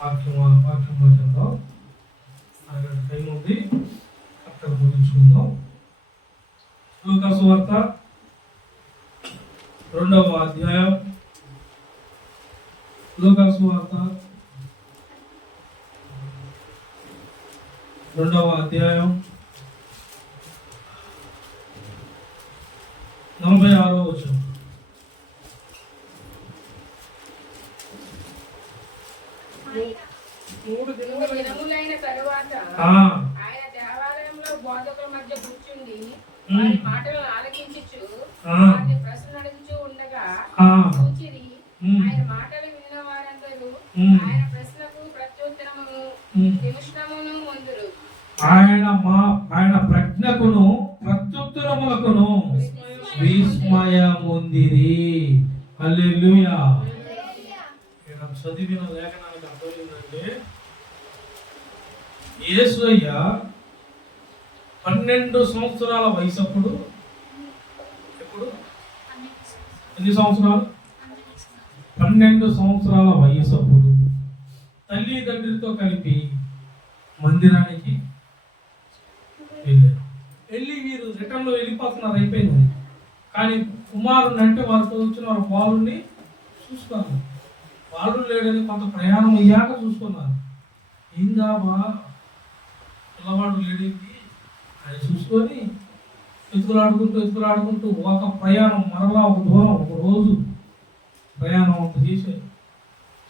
వాక్యం చెప్దాం. టైం ఉంది, అక్కడ ముగించుకుందాం. లూకా సువార్త 2వ అధ్యాయం. లూకా సువార్త 2వ అధ్యాయం 46వ వచనం. మూడు దినములైన తరువాత ఆయన దేవాలయంలో బోధకుల మధ్య కూర్చుండి వారి మాటలను ఆలకించుచు వారిని ప్రశ్నలు అడుగుచూ ఉండగా చూచిరి. ఆయన మాటలు విన్న వారందరూ ఆయన ప్రశ్నకు ప్రత్యుత్తరమును నిమిషమును ముందురు. ఆయన ప్రజ్ఞకును ప్రత్యుత్తరములకును విస్మయముందిరి. హల్లెలూయా. చదివిన లేఖనానికి అర్థం ఏంటంటే, యేసయ్య 12 సంవత్సరాల వయసప్పుడు, ఎప్పుడు ఎన్ని సంవత్సరాలు? 12 సంవత్సరాల వయసప్పుడు తల్లిదండ్రులతో కలిపి మందిరానికి వెళ్ళి వీరు రిటర్న్లో వెళ్ళిపోతున్నారు, అయిపోయింది. కానీ కుమారుని అంటే వారితో వచ్చిన వారి బాలుని చూసుకున్నారు. బాలు లేడని కొంత ప్రయాణం అయ్యాక చూసుకున్నారు. ఏందా బా పిల్లవాడు లేడేంటి అని చూసుకొని ఎత్తులాడుకుంటూ ఒక ప్రయాణం మరలా ఒక దూరం ఒక రోజు ప్రయాణం అంత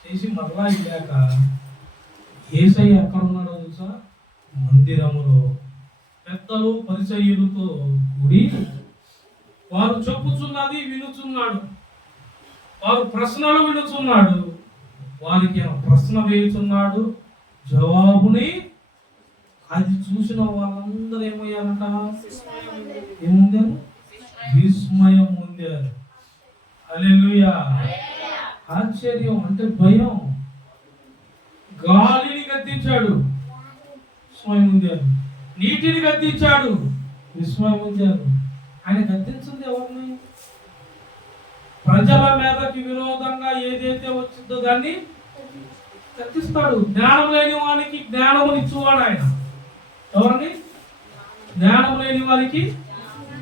చేసి మరలా వెళ్ళాక యేసయ్య ఎక్కడ ఉన్నాడో తెలుసా? మందిరములో పెద్దలు పరిచయులతో కూడి వారు చెప్పుచున్నది వినుచున్నాడు. వారు ప్రశ్నలు వినుచున్నాడు. వారికి ప్రశ్న వేయుచున్నాడు, జవాబుని అది చూసిన వాళ్ళందరూ ఏమయ్యారంట? ఏముందారు? విస్మయం పొందారు. హల్లెలూయా. ఆశ్చర్యం అంటే భయం. గాలిని గద్దించాడు, విస్మయం పొందారు. నీటిని గద్దించాడు, విస్మయం పొందారు. ఆయన గద్దించింది ఎవరిని? ప్రజల మీదకి విరోధంగా ఏదైతే వచ్చిందో దాన్ని గద్దిస్తాడు. జ్ఞానం లేని వానికి జ్ఞానమునిచ్చువాడు ఆయన. ఎవరిని? జ్ఞానం లేని వారికి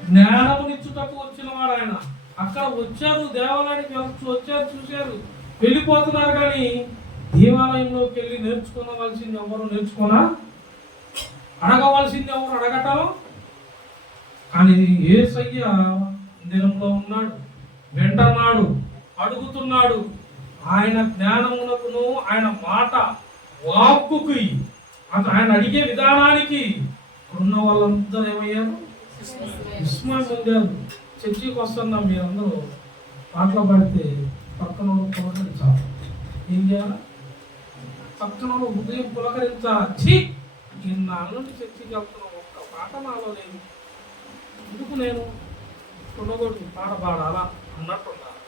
జ్ఞానమునిచ్చుటకు వచ్చిన వాడు ఆయన. అక్కడ వచ్చారు, దేవాలయానికి వచ్చారు, చూశారు, వెళ్ళిపోతున్నారు. కానీ దేవాలయంలోకి వెళ్ళి నేర్చుకోవలసింది ఎవరు నేర్చుకోనా? అడగవలసింది ఎవరు అడగటం? కానీ యేసయ్య దినంలో ఉన్నాడు, వింటున్నాడు, అడుగుతున్నాడు. ఆయన జ్ఞానమునకును ఆయన మాట వాక్కుకి ఆయన అడిగే విధానానికి ఉన్న వాళ్ళందరూ ఏమయ్యారు? విస్మయం పొందారు. చర్చికి వస్తున్నాం, మీరందరూ పాటలు పాడితే పక్కన పులకరించాలి. ఏం చేయాలి? పక్కన ఉదయం పులకరించాలి. ఇన్నాళ్ళ నుండి చర్చికి వెళ్తున్నాం, ఒక్క పాట నాలో లేదు. ఎందుకు నేను కొనగొట్టు పాట పాడాలా అన్నట్టున్నారు.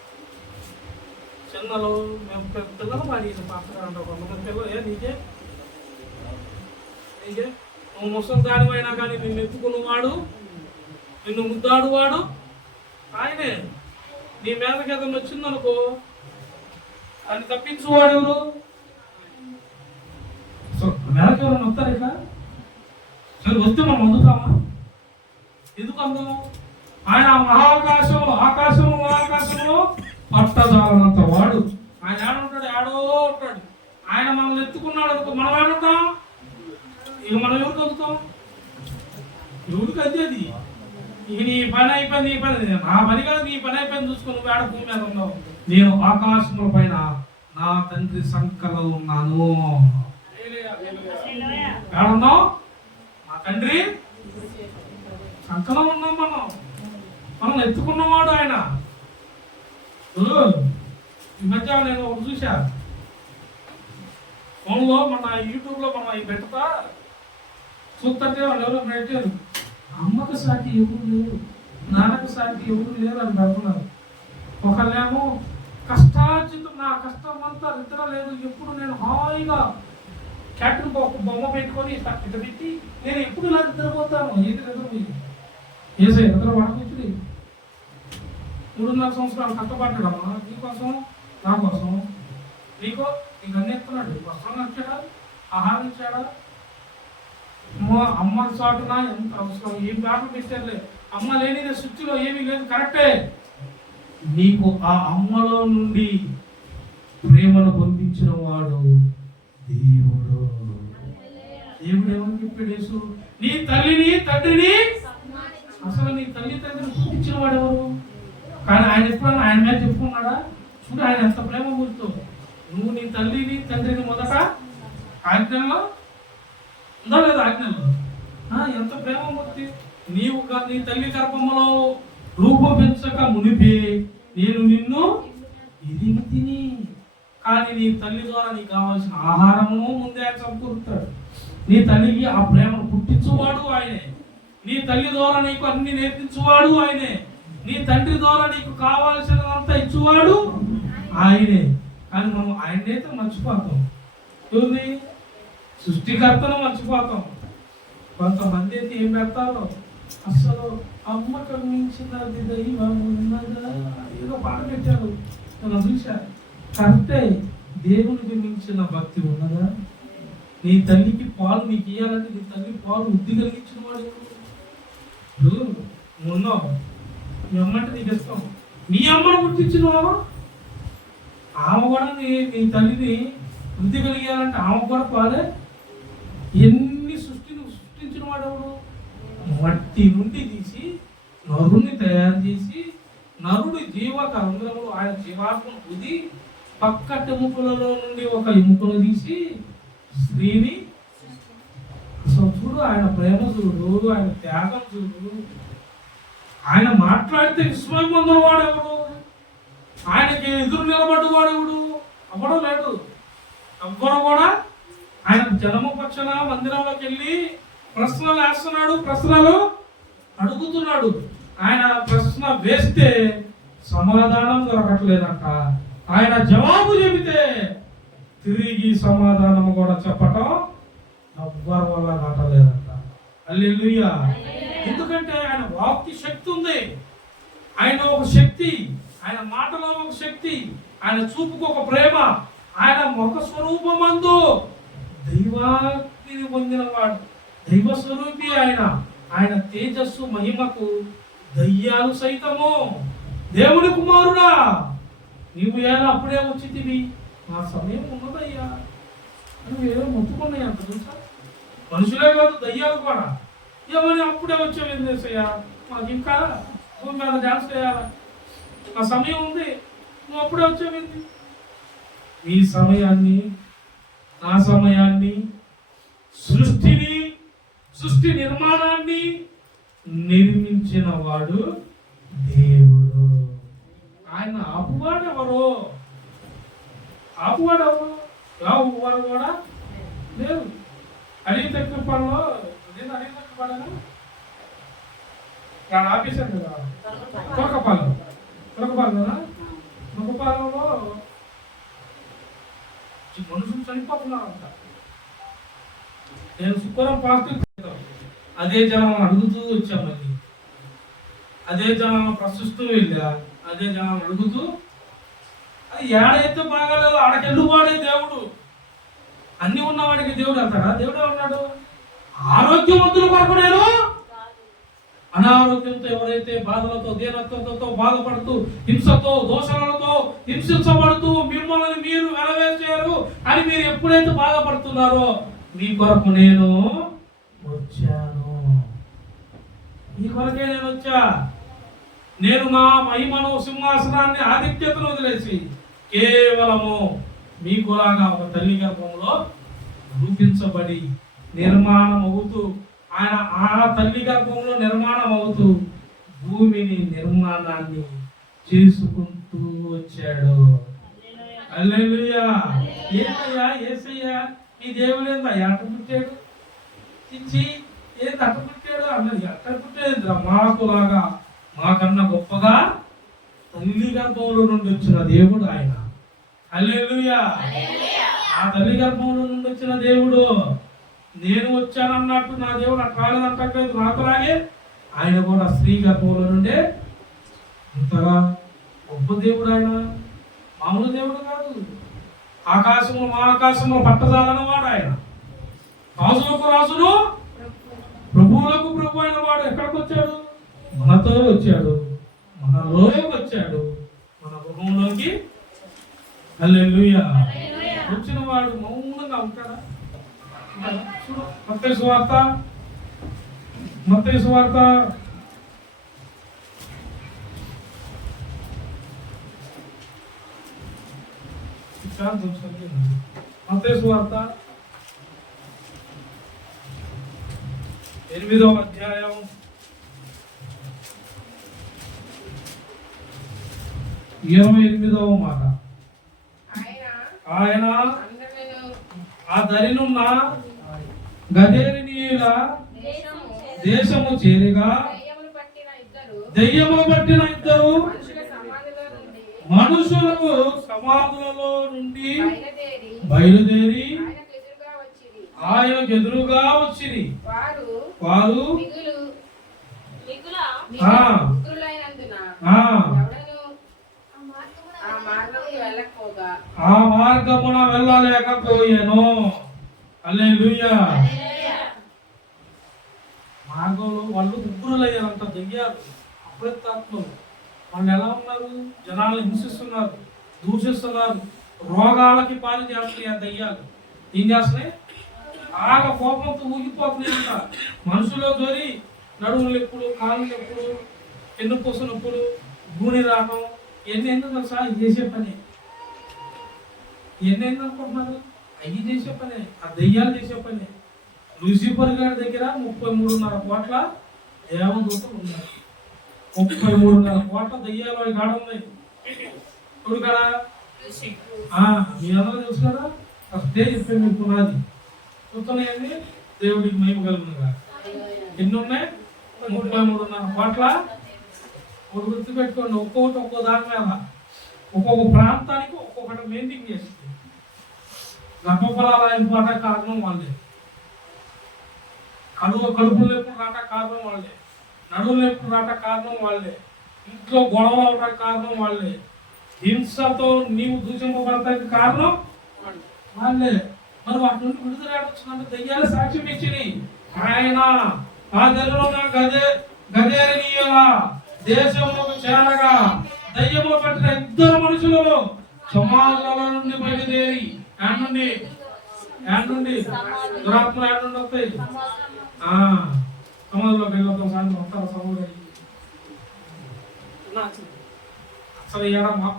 చిన్నలో మేము పిల్లలు పాడేది పాటగా అంటారు కొంతమంది పిల్లలు. నీకే నువ్వు ముసలి దానివైనా కానీ నిన్ను ఎత్తుకున్నవాడు, నిన్ను ముద్దాడువాడు ఆయనే. నీ మీదకి ఏదైనా వచ్చిందనుకో అని తప్పించువాడు ఎవరు? మీదకి ఎవరైనా వస్తారు ఇట్లా? సరే వస్తే మనం అందుతామా? ఎందుకు అందాము? ఆయన ఆకాశంలో పట్టజాలనంత వాడు. ఆయన ఏడుంటాడు? ఏడో ఉంటాడు. ఆయన మనల్ని ఎత్తుకున్నాడు అనుకో, మనం ఏడుంటాం? ఇక మనం ఎవరికి అందుతాం? ఎవరికి అదేది? ఇక నీ పని అయిపోయింది, నా పని కాదు, నీ పని అయిపోయింది, చూసుకుని నువ్వు ఏడ భూమి మీద ఉన్నావు. నేను ఆకాశంలో పైన నా తండ్రి సంకలో ఉన్నాను. ఏడున్నావు? నా తండ్రి సంకలో ఉన్నాం. మనం ఎత్తుకున్నవాడు ఆయన. ఈ మధ్య నేను ఒకటి చూసా ఫోన్లో, మన యూట్యూబ్లో మన ఈ పెడతా చూస్తుంటే వాళ్ళు ఎవరో పెట్టారు, అమ్మకు సాటి ఎవరు లేరు, నాన్నకు సాటి ఎవరు లేరు అని పెడుతున్నారు. ఒకళ్ళేమో కష్టార్జితం, నా కష్టం అంతా నిద్ర లేదు, ఎప్పుడు నేను హాయిగా క్యాటరింగ్ ఒక బొమ్మ పెట్టుకొని ఇట్లా పెట్టి నేను ఎప్పుడు ఇలా నిద్రపోతాను. ఏంటి నిద్ర? మీరు ఏసే నిద్ర పడకూర్చుని 3.5 సంవత్సరాలు కష్టపడ్డాడమ్మా నీకోసం, నా కోసం, నీకో నీకు అన్ని ఎత్తున్నాడు. వస్త్రం ఇచ్చాడా, ఆహారం ఇచ్చాడా? అమ్మ చాటున ఎంత అవసరం, ఏం బాటలు పెట్టారులే. అమ్మ లేని సృష్టిలో ఏమీ లేదు, కరెక్టే. నీకు ఆ అమ్మలో నుండి ప్రేమను పొందించిన వాడు దేవుడు. దేవుడు ఏమని చెప్పాడు యేసు? నీ తల్లిని తండ్రిని, అసలు నీ తల్లి తండ్రిని పుట్టించిన వాడు ఎవరు? కానీ ఆయన ఎప్పుడన్నా ఆయన మీద చెప్పుకున్నాడా? చూడు ఆయన ఎంత ప్రేమ గుర్తు. నువ్వు నీ తల్లిని తండ్రిని మొదట ఆజ్ఞలో ఉందా లేదా? ఆజ్ఞలో ఎంత ప్రేమ మూర్తి. నీవు నీ తల్లి గర్భంలో రూపొందించక మునిపే నేను నిన్ను ఎరిగి తిని. కానీ నీ తల్లి ద్వారా నీకు కావాల్సిన ఆహారము ముందే ఆయన సమకూరుతాడు. నీ తల్లికి ఆ ప్రేమను పుట్టించువాడు ఆయనే. నీ తల్లి ద్వారా నీకు అన్ని నేర్పించువాడు ఆయనే. నీ తండ్రి ద్వారా నీకు కావాల్సినంత ఇచ్చువాడు ఆయనే. కానీ మనం ఆయనైతే మర్చిపోతాం. ఎవరిని? సృష్టికర్తను మర్చిపోతాం. కొంతమంది అయితే ఏం పెడతారో, అసలు అమ్మకు మించినది దైవం ఉన్నదా, ఏదో పాట పెట్టారు, నేను చూసా. కరెక్టే, దేవునికి మించిన భక్తి ఉన్నదా? నీ తల్లికి పాలు నీకు ఇయ్యాలంటే నీ తల్లి పాలు వృద్ధి కలిగించిన వాడు ఇప్పుడు ఉన్నావు. నీ అమ్మంటే నీకు ఇస్తాం. నీ అమ్మను గుర్తించిన వాడు ఆమె కూడా నీ తల్లిని వృద్ధి కలిగాలంటే ఆమె కూడా పాలే. ఎన్ని సృష్టించిన వాడు ఎవడు? మట్టి నుండి తీసి నరుని తయారు చేసి నరుడి జీవక రంధ్రములు ఆయన జీవాత్మను ఉది పక్కటి ఎముకలలో నుండి ఒక ఎముకను తీసి స్త్రీని. అసలు చూడు ఆయన ప్రేమ చూడు, ఆయన త్యాగం చూడు. ఆయన మాట్లాడితే విస్మయం పొందిన వాడెవడు? ఆయనకి ఎదురు నిలబడ్డ వాడెవడు? అవ్వడం లేడు. ఎవ్వరు కూడా ఆయన జనమ పక్షణ మందిరంలోకి వెళ్ళి ప్రశ్నలు వేస్తున్నాడు, ప్రశ్నలు అడుగుతున్నాడు. ఆయన ప్రశ్న వేస్తే సమాధానం దొరకట్లేదంట. ఆయన జవాబు చెబితే తిరిగి సమాధానం కూడా చెప్పటం ఎవ్వరి వల్ల కాటలేదంట. హల్లెలూయా. ఎందుకంటే ఆయన వాక్కి శక్తి ఉంది. ఆయన ఒక శక్తి, ఆయన మాటలో ఒక శక్తి, ఆయన చూపుకు ఒక ప్రేమ, ఆయన ముఖ స్వరూపమందు దైవాన్ని పొందినవాడు, దైవ స్వరూపి ఆయన. ఆయన తేజస్సు మహిమకు దయ్యాలు సైతము దేవుని కుమారుడా నీవు ఎలా అప్పుడే వచ్చితివి, నా సమయం ఉన్నదయ్యా నువ్వు ఏదో మొత్తుకున్నాయి అంత తెలుసా. మనుషులే కాదు దయ్యాలు కూడా ఏమని అప్పుడే వచ్చావు, ఏం చేసయ్యా మాకు ఇంకా భూమి మీద డాన్స్ చేయాలా, నా సమయం ఉంది, నువ్వు అప్పుడే వచ్చావేంది. నీ సమయాన్ని నా సమయాన్ని సృష్టి నిర్మాణాన్ని నిర్మించిన వాడు దేవుడు. ఆయన ఆపువాడెవరు? ఆపువాడెవరు? ఆపువాడు కూడా లేదు. అడిగి తక్కువ పనిలో నేను అడిగి తక్కువ పడను ఇక్కడ ఆపేశాను కదా. తొలకపాలెం కదా, తొలకపాలెంలో మనుషులు చనిపోతున్నారంట. నేను శుక్రవారం పాజిటివ్, అదే జనం అడుగుతూ వచ్చాం. మళ్ళీ అదే జనం ప్రశ్నిస్తూ వెళ్ళా, అదే జనం అడుగుతూ అది ఏడైతే బాగాలేదు ఆడకెళ్ళు వాడే దేవుడు. అన్ని ఉన్నవాడికి దేవుడు అంటారా? దేవుడే ఉన్నాడు. ఆరోగ్యవంతుల కొరకు నేను, అనారోగ్యంతో ఎవరైతే బాధలతో దీనత్వంతో బాధపడుతూ హింసతో దోషాలతో హింసించబడుతూ మిమ్మల్ని మీరు వెలవేసారు అని మీరు ఎప్పుడైతే బాధపడుతున్నారో మీ కొరకు నేను వచ్చాను. మీ కొరకే నేను వచ్చా. నేను నా మహిమను సింహాసనాన్ని ఆధిక్యతను వదిలేసి కేవలము మీకులాగా ఒక తల్లి గర్భంలో రూపించబడి నిర్మాణం అవుతూ ఆయన ఆ తల్లి గర్భంలో నిర్మాణం అవుతూ భూమిని నిర్మాణాన్ని చేసుకుంటూ వచ్చాడు. హల్లెలూయా. ఏంటయ్యా యేసయ్యా ఈ దేవుడు ఏందా ఎట్ట పుట్టాడు ఇచ్చి ఏంది అట్ట పుట్టాడు అన్నది. ఎట్ట పుట్టేది మాకులాగా మాకన్నా గొప్పగా తల్లి గర్భంలో నుండి వచ్చిన దేవుడు ఆయన. హల్లెలూయా. ఆ తల్లి గర్భంలో నుండి వచ్చిన దేవుడు. నేను వచ్చానన్నట్టు నా దేవుడు అట్లా రాలేదంటలేదు. నాకులాగే ఆయన కూడా స్త్రీ గర్భంలో నుండే అంతగా గొప్ప దేవుడు. ఆయన మామూలు దేవుడు కాదు. ఆకాశము మహాకాశము పట్టజాలని వాడు ఆయన. రాజులకు రాజును ప్రభువులకు ప్రభు అయిన వాడు ఎక్కడికి వచ్చాడు? మనతో వచ్చాడు, మనలో వచ్చాడు, మన గృహంలోకి. హల్లెలూయా. వచ్చిన వాడు మౌనంగా ఉంటాడా? చూడు మత్తయి సువార్త, మత్తయి సువార్త 8వ అధ్యాయం 28వ మాట. ఆయన ఆ దరినున్న గదేరీయుల దేశము చేరిగా దెయ్యములు పట్టిన ఇద్దరు మనుషులకు సమాధులలో నుండి బయలుదేరి ఆయనకు ఎదురుగా వచ్చిరి. వారు ఆ మార్గమున వెళ్ళలేకపోయాను. హల్లెలూయా. మార్గంలో వాళ్ళు ఉగ్రులయ్యారంట, దెయ్యాలు, అప్రత్యాత్మలు. వాళ్ళు ఎలా ఉన్నారు? జనాలను హింసిస్తున్నారు, దూషిస్తున్నారు, రోగాలకి పాలు చేస్తున్నాయి. ఆ దయ్యాలు ఏం చేస్తున్నాయి? బాగా కోపంతో ఊగిపోతున్నాయంట. మనుషులో జోరి నడుములు ఎప్పుడు, కాళ్ళు ఎప్పుడు, ఎన్నుపూస నొప్పులు, గూని రావడం, ఎన్నెందుకు తెలుసా? ఇది చేసే పని. ఎన్నెందు అనుకుంటున్నారు? అవి చేసే పని, ఆ దెయ్యాలు చేసే పని. లూసిఫర్ గారి దగ్గర 33.5 కోట్ల దేవదూతలు ఉన్నారు. 33.5 కోట్ల దెయ్యాలు గాడ ఉన్నాయి. ఇప్పుడు కదా మీ అందరూ తెలుసు కదా. ఫస్టే చెప్పాను మీకు పునాది. చూస్తున్నాయండి, దేవుడికి మహిమ కలుగునుగా. ఎన్ని ఉన్నాయి? 33.5 కోట్ల. ఒక గుర్తు పెట్టుకోండి, ఒక్కొక్కటి ఒక్కో దాని మీద ఒక్కొక్క ప్రాంతానికి ఒక్కొక్కటి మెయింటైన్ చేస్తుంది. గర్భఫలాలు అయిపోవడానికి కారణం వాళ్ళే, కడుపులు ఎప్పుడు రావడానికి కారణం వాళ్ళే, నడువులు ఎప్పుడు రావడానికి కారణం వాళ్ళే, ఇంట్లో గొడవలు అవడానికి కారణం వాళ్ళే, హింసతో నీవు దూషింపబడటానికి కారణం వాళ్ళే. మరి వాటి నుండి విడుదల వచ్చిందంటే దయ్యాలు సాక్ష్యం ఇచ్చినాయి. ఆయన ఆ దరిలో గదేరీయుల దేశంలోకి చేరగా దయ్యములు పట్టిన ఇద్దరు మనుషులలో సమాధులలో నుండి బయలుదేరి నుండి దురాత్మలు యాడ్ నుండి వస్తాయి. సమాధుల్లోకి వెళ్ళొద్దాం, సాయంత్రం వస్తారు సమాధులు. అసలు ఏడమ్మా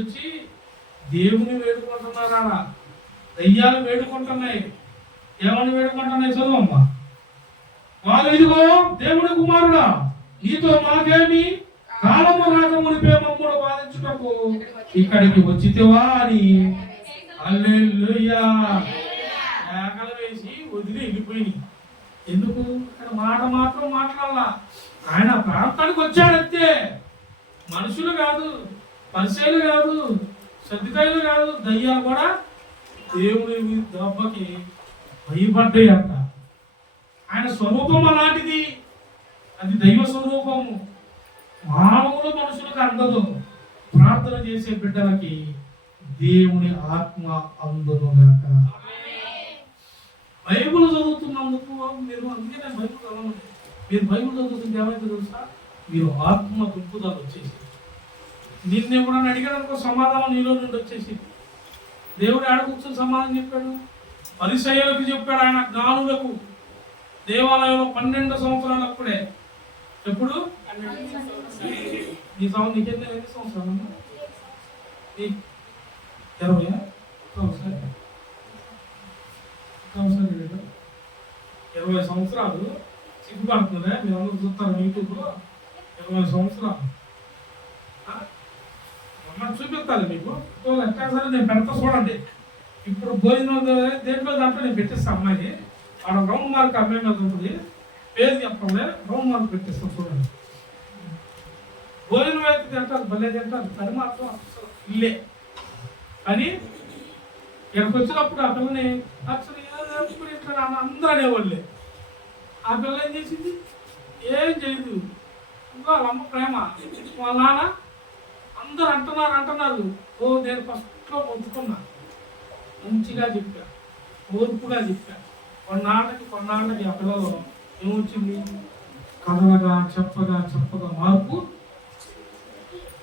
వచ్చి దేవుని వేడుకుంటున్నారా? దయ్యాలు వేడుకుంటున్నాయి. ఏమని వేడుకుంటున్నాయి? చదువమ్మా. వాళ్ళు ఇదిగో దేవుడి కుమారుడా, నీతో మాకేమి, కాలము రాకమునిపే మమ్ముడు బాధించుటకు ఇక్కడికి వచ్చితివా అని హల్లెలూయా కేకలు వేసి వదిలి వెళ్ళిపోయి. ఎందుకు? ఇక్కడ మాట మాత్రం మాట్లాడాలా. ఆయన ప్రాంతానికి వచ్చాడంతే. మనుషులు కాదు, పరిచయాలు కాదు, సర్దికాయలు కాదు, దయ్యాలు కూడా దేవుడి దెబ్బకి భయపడ్డాయి అంట. ఆయన స్వరూపం అలాంటిది, అది దైవ స్వరూపము. మామూలు మనుషులకు అందదు. ప్రార్థన చేసే బిడ్డలకి దేవుని ఆత్మ అందునుగాక. బైబుల్ చదువుతున్నందుకు మీరు, అందుకే నేను బైబుల్ చదవను. మీరు బైబుల్ చదువుతుంటే ఏమైతే తెలుసా? మీరు ఆత్మ దుంపుదల వచ్చేసి నిన్ను ఎవడన్నా అడిగాడనుకో సమాధానం నీలో నుండి వచ్చేసి. దేవుడు ఆడ కూర్చొని సమాధానం చెప్పాడు. పరిసయ్యులకు చెప్పాడు. ఆయన జ్ఞానులకు దేవాలయంలో 12 సంవత్సరాలప్పుడే. ఎప్పుడు? నీ నీకెన్ని సంవత్సరాలు? 20 20 సంవత్సరాలు. సిగ్గుపడుతుందే మీరు అందరూ చూస్తారు యూట్యూబ్లో. 20 సంవత్సరాలు చూపిస్తాను మీకు. ఎట్లా సరే నేను పెడతా చూడండి. ఇప్పుడు భోజనం దేంట్లో దాంట్లో నేను పెట్టేస్తాను. అమ్మాయి ఆడ రౌండ్ మార్క్ అమ్మాయి మీద ఉంటుంది, పేరు చెప్పండి, రౌండ్ మార్క్ పెట్టేస్తాను చూడండి. భోజనం అయితే తింటారు, భలే తింటారు. అది మాత్రం ఇల్లే. కానీ ఇక్కడికి వచ్చినప్పుడు ఆ పిల్లని అసలు ఇట్లా అందరూ అనేవాళ్ళే. ఆ పిల్ల ఏం చేసింది? ఏం చేయదు. వాళ్ళ అమ్మ ప్రేమ, వాళ్ళ నాన్న అందరూ అంటున్నారు. ఓ నేను ఫస్ట్ ఇంట్లో మొత్తుకున్నా, మంచిగా చెప్పా, ఓర్పుగా చెప్పా. కొన్నాళ్ళకి ఆ పిల్లలు ఏమొచ్చింది, కథలుగా చెప్పగా మార్పు.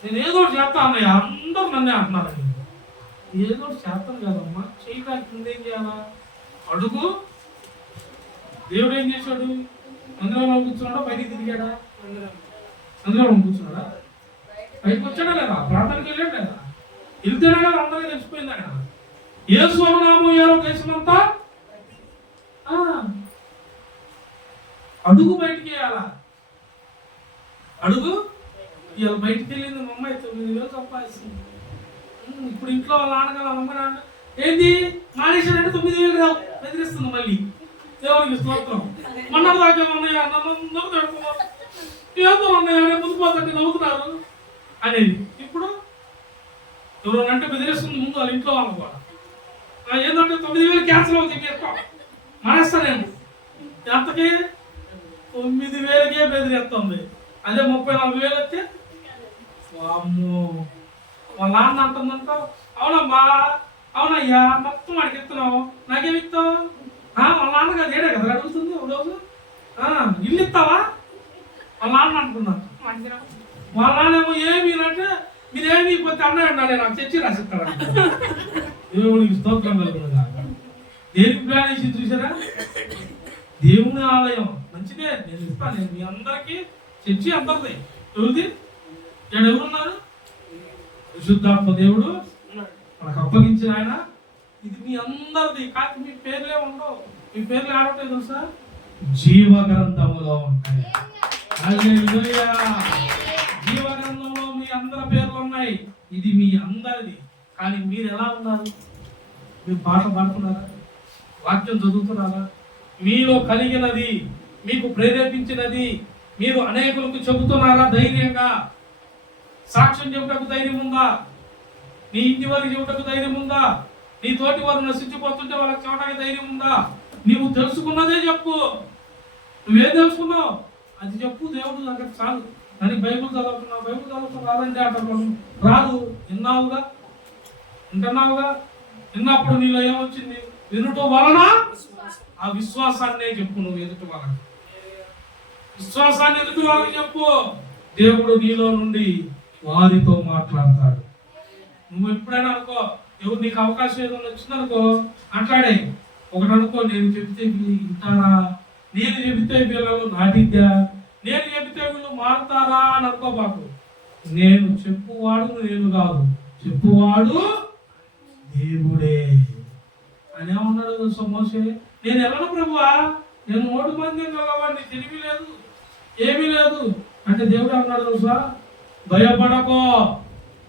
నేను ఏదో చేస్తా అన్నయ్య, అందరూ నన్నే అంటున్నారండి. ఏదో చేస్తాను కదమ్మా, చేయడానికి ముందేం చేయాలా? అడుగు. దేవుడు ఏం చేశాడు? మందిరంలో కూర్చున్నాడా, బయటికి తిరిగాడా? మందిరంలో కూర్చున్నాడా, బయటకు వచ్చాడా లేదా? ప్రాంతానికి వెళ్ళాడు లేదా? వెళ్తేనే కదా అందరికీ తెలిసిపోయింది అక్కడ. యేసు నామం ఏదో దేశమంతా అడుగు బయటికి వేయాలా? అడుగు. ఇవాళ బయటికి వెళ్ళింది మా అమ్మాయి 9,000 సంపాదిస్తుంది. ఇప్పుడు ఇంట్లో వాళ్ళ నాన్నగారు అమ్మ నాన్న ఏంటి మానేశారంటే 9,000 రావు, బెదిరిస్తుంది. మళ్ళీ దేవునికి స్తోత్రం. మొన్న దాకా అన్నయ్య నన్ను తడుకున్నారు, ఏదో అన్నయ్య ముందు పోతుంటే నవ్వుతున్నారు అనేది. ఇప్పుడు ఎవరంటే బెదిరిస్తుంది ముందు వాళ్ళ ఇంట్లో వాళ్ళకు కూడా. ఏంటంటే 9,000 క్యాన్సిల్ అవుతుంది, చెప్తాం మానేస్తానేమో. ఎంతకి? 9,000కే బెదిరిస్తుంది. అదే 34,000 వస్తే వామ్మో. వాళ్ళ నాన్న అంటుందంట, అవునమ్మా అవునయ్యా మొత్తం వాడికి ఇస్తున్నావు, నాకేమి ఇస్తావు? వాళ్ళ నాన్నగా ఏడే కదా అడుగుతుంది ఒక రోజు. ఇల్లు ఇస్తావా? వాళ్ళ నాన్న అంటున్నాను. వాళ్ళ నాన్నేమో ఏమి అంటే మీరేమి ఇకపోతే అన్నాడు, నాకు చర్చి రాసిస్తాడు. దేవునికి స్తోత్రం కలుగుతుంది. దేనికి ప్లాన్ వేసి చూసారా? దేవుని ఆలయం మంచిదే, నేను ఇస్తాను. నేను మీ అందరికీ చర్చి అందరిది. ఎవరిది? ఇక్కడ ఎవరున్నారు? విశుద్ధాత్మ దేవుడు మనకు అప్పగించిన ఆయన. ఇది మీ అందరిది. కాదు మీ పేర్లే ఉండవు. మీ పేర్లు ఆడటం తెలుసా? జీవ గ్రంథములో ఉంటాయి. హల్లెలూయా. జీవ గ్రంథంలో మీ అందరి పేర్లు ఉన్నాయి. ఇది మీ అందరిది. కానీ మీరు ఎలా ఉన్నారు? మీరు పాట పాడుతున్నారా? వాక్యం చదువుతున్నారా? మీలో కలిగినది, మీకు ప్రేరేపించినది మీరు అనేకులకు చెబుతున్నారా? ధైర్యంగా సాక్ష్యం చెబుటకు ధైర్యం ఉందా? నీ ఇంటి వారికి చెబుటకు ధైర్యం ఉందా? నీ తోటి వారు నశించిపోతుంటే వాళ్ళకి చెప్పడానికి ధైర్యం ఉందా? నీవు తెలుసుకున్నదే చెప్పు. నువ్వేం తెలుసుకున్నావు అది చెప్పు. దేవుడు అక్కడ చాలు. దానికి బైబుల్ చదువుతున్నా రాదండి అంటారు. రాదు. వింటున్నావుగా. విన్నప్పుడు నీలో ఏమొచ్చింది? వినుట వలన ఆ విశ్వాసాన్నే చెప్పు. నువ్వు ఎదుటి వాళ్ళకి విశ్వాసాన్ని ఎదుటి వాళ్ళకి చెప్పు. దేవుడు నీలో నుండి వారితో మాట్లాడతాడు. నువ్వు ఎప్పుడైనా అనుకో, ఎవరు నీకు అవకాశం ఏదైనా వచ్చిందనుకో మాట్లాడే. ఒకటి అనుకో, నేను చెబితే వీళ్ళు వింటారా, నేను చెబితే వీళ్ళు నాటిద్దా, నేను చెబితే వీళ్ళు మారుతారా అని అనుకోబాకు. నేను చెప్పువాడు నేను కాదు, చెప్పువాడు దేవుడే అని ఏమన్నాడు మోషే. నేను వెళ్ళను ప్రభువా, నేను 100 మంది గలవాడిని, తెలివి లేదు ఏమీ లేదు అంటే దేవుడు అన్నాడు తెలుసా, భయపడకో,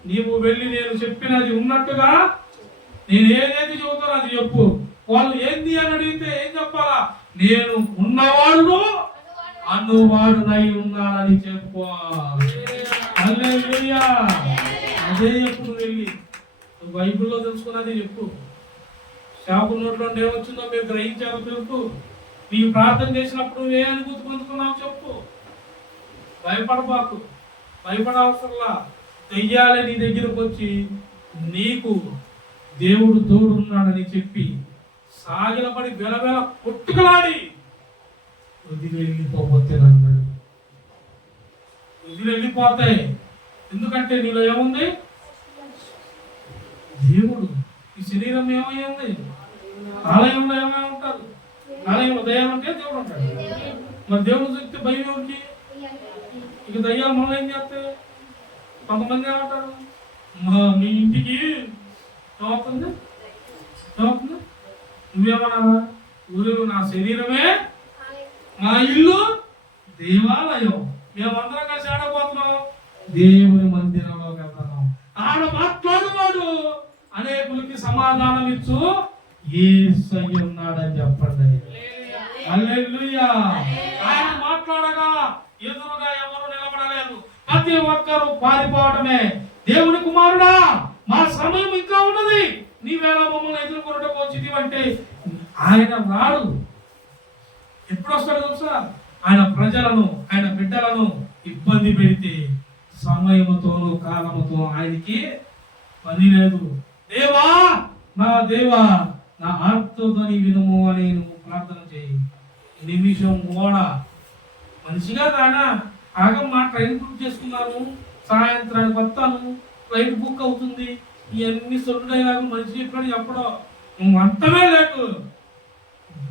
నీవు వెళ్ళి నేను చెప్పినది ఉన్నట్టుగా నేను ఏదేది చెబుతానో అది చెప్పు. వాళ్ళు ఏంది అని అడిగితే ఏం చెప్పాలా? నేను ఉన్నవాడు అన్నువాడునై ఉన్నానని చెప్పు. హల్లెలూయా. అదే చెప్పు. నువ్వు వెళ్ళి బైబిల్లో తెలుసుకున్నది చెప్పు. శాపం నోట్లో ఏమొచ్చిందో మీరు గ్రహించారో తెలుపు. నీవు ప్రార్థన చేసినప్పుడు నువ్వు ఏ అనుభూతి పొందుకున్నావు చెప్పు. భయపడబాకు, భయపడవసరంలా. దెయ్యాలే నీ దగ్గరకు వచ్చి నీకు దేవుడు తోడున్నాడని చెప్పి సాగిలపడి వెలవెల కొట్టుకలాడి వదిలి వెళ్ళిపోతే అన్నాడు. వదిలి వెళ్ళిపోతాయి. ఎందుకంటే నీలో ఏముంది? దేవుడు. ఈ శరీరం ఏమయ్యింది? ఆలయంలో ఏమై ఉంటారు? ఆలయంలో దయ్యాలు ఉంటే దేవుడు ఉంటాడు. మరి దేవుడు చూస్తే భయం ఎవరికి? ఇక దయ్యాలు మనం ఏం చేస్తాయి? కొంతమంది ఏమంటారు, మీ ఇంటికి ఏమవుతుంది? నువ్వేమన్నారా? ఊరు నా శరీరమే మా ఇల్లు దేవాలయం. మేమందరం కలిసి ఆడపోతున్నాం, దేవుని మందిరంలోకి వెళ్తున్నాం. ఆడ మాట్లాడువాడు అనేకులకి సమాధానం ఇచ్చు యేసయ్య ఉన్నాడని చెప్పండి. హల్లెలూయా. ఆయన మాట్లాడగా ఎదురుగా ఎవరు నిలబడలేదు. ప్రతి ఒక్కరు పారిపోవడమే. దేవుని కుమారుడా, మా సమయం ఇంకా ఉన్నది, నీవేళ మమ్మల్ని ఎదుర్కొనటం వచ్చింది అంటే ఆయన రాడు. ఎప్పుడు వస్తాడు తెలుసా? ఆయన ప్రజలను, ఆయన బిడ్డలను ఇబ్బంది పెడితే సమయముతోను కాలముతో ఆయనకి పని లేదు. దేవా నా దేవా నా ఆర్తోని వినుము అని నువ్వు ప్రార్థన చేయి. నిమిషం కూడా మనిషిగా రానా ఆగమ్మా, ట్రైన్ బుక్ చేసుకున్నాను, సాయంత్రానికి వస్తాను, ఫ్లైట్ బుక్ అవుతుంది, ఇవన్నీ సొల్లుడయ్యాక మనిషి చెప్పాడు చెప్పడం. నువ్వు అంతమే లేకు,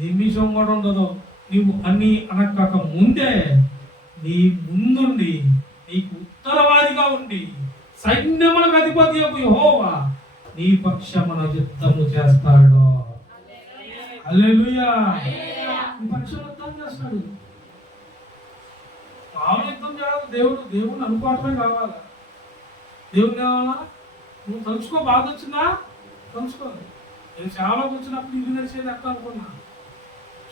నిమిషం కూడా ఉండదు. నువ్వు అన్ని అనక ముందే నీ ముందుండి నీకు ఉత్తరవాదిగా ఉండి సైన్యములకు అధిపతి యెహోవా నీ పక్షమున యుద్ధము చేస్తాడు. హల్లెలూయా. నీ పక్షమున యుద్ధం చేస్తాడు. మామూలు యుద్ధం చేయాలి. దేవుడిని అనుకోవటమే కావాలా? దేవుడు కావాలా? నువ్వు తలుచుకో. బాధ వచ్చిందా తలుచుకో. నేను సేవలోకి వచ్చినప్పుడు ఇల్లు నడిచేది ఎట్లా అనుకున్నా.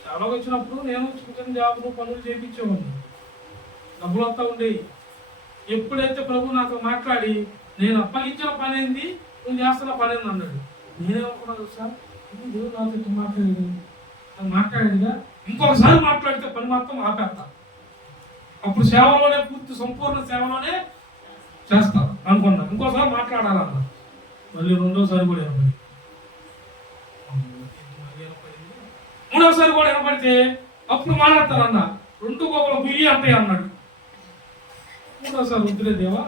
సేవలోకి వచ్చినప్పుడు నేను చిన్న జాబులు పనులు చేయించేవాడిని, డబ్బులు వస్తూ ఉండేవి. ఎప్పుడైతే ప్రభు నాతో మాట్లాడి నేను అప్పగించిన పని ఏంది, నువ్వు చేస్తున్న పని ఏంది అన్నాడు, నేనేమనుకున్నాను సార్, ఇది దేవుడు నాతో మాట్లాడేదిగా, ఇంకొకసారి మాట్లాడితే పని మొత్తం ఆపేస్తా, అప్పుడు సేవలోనే పూర్తి సంపూర్ణ సేవలోనే చేస్తా అనుకున్నా. ఇంకోసారి మాట్లాడాలన్నా. మళ్ళీ రెండోసారి కూడా వినపడింది, మూడోసారి కూడా వినపడితే అప్పుడు మాట్లాడతానన్నా. రెండు గోపుల బియ్యి అంటాయి అన్నాడు. మూడోసారి వద్దులే దేవా,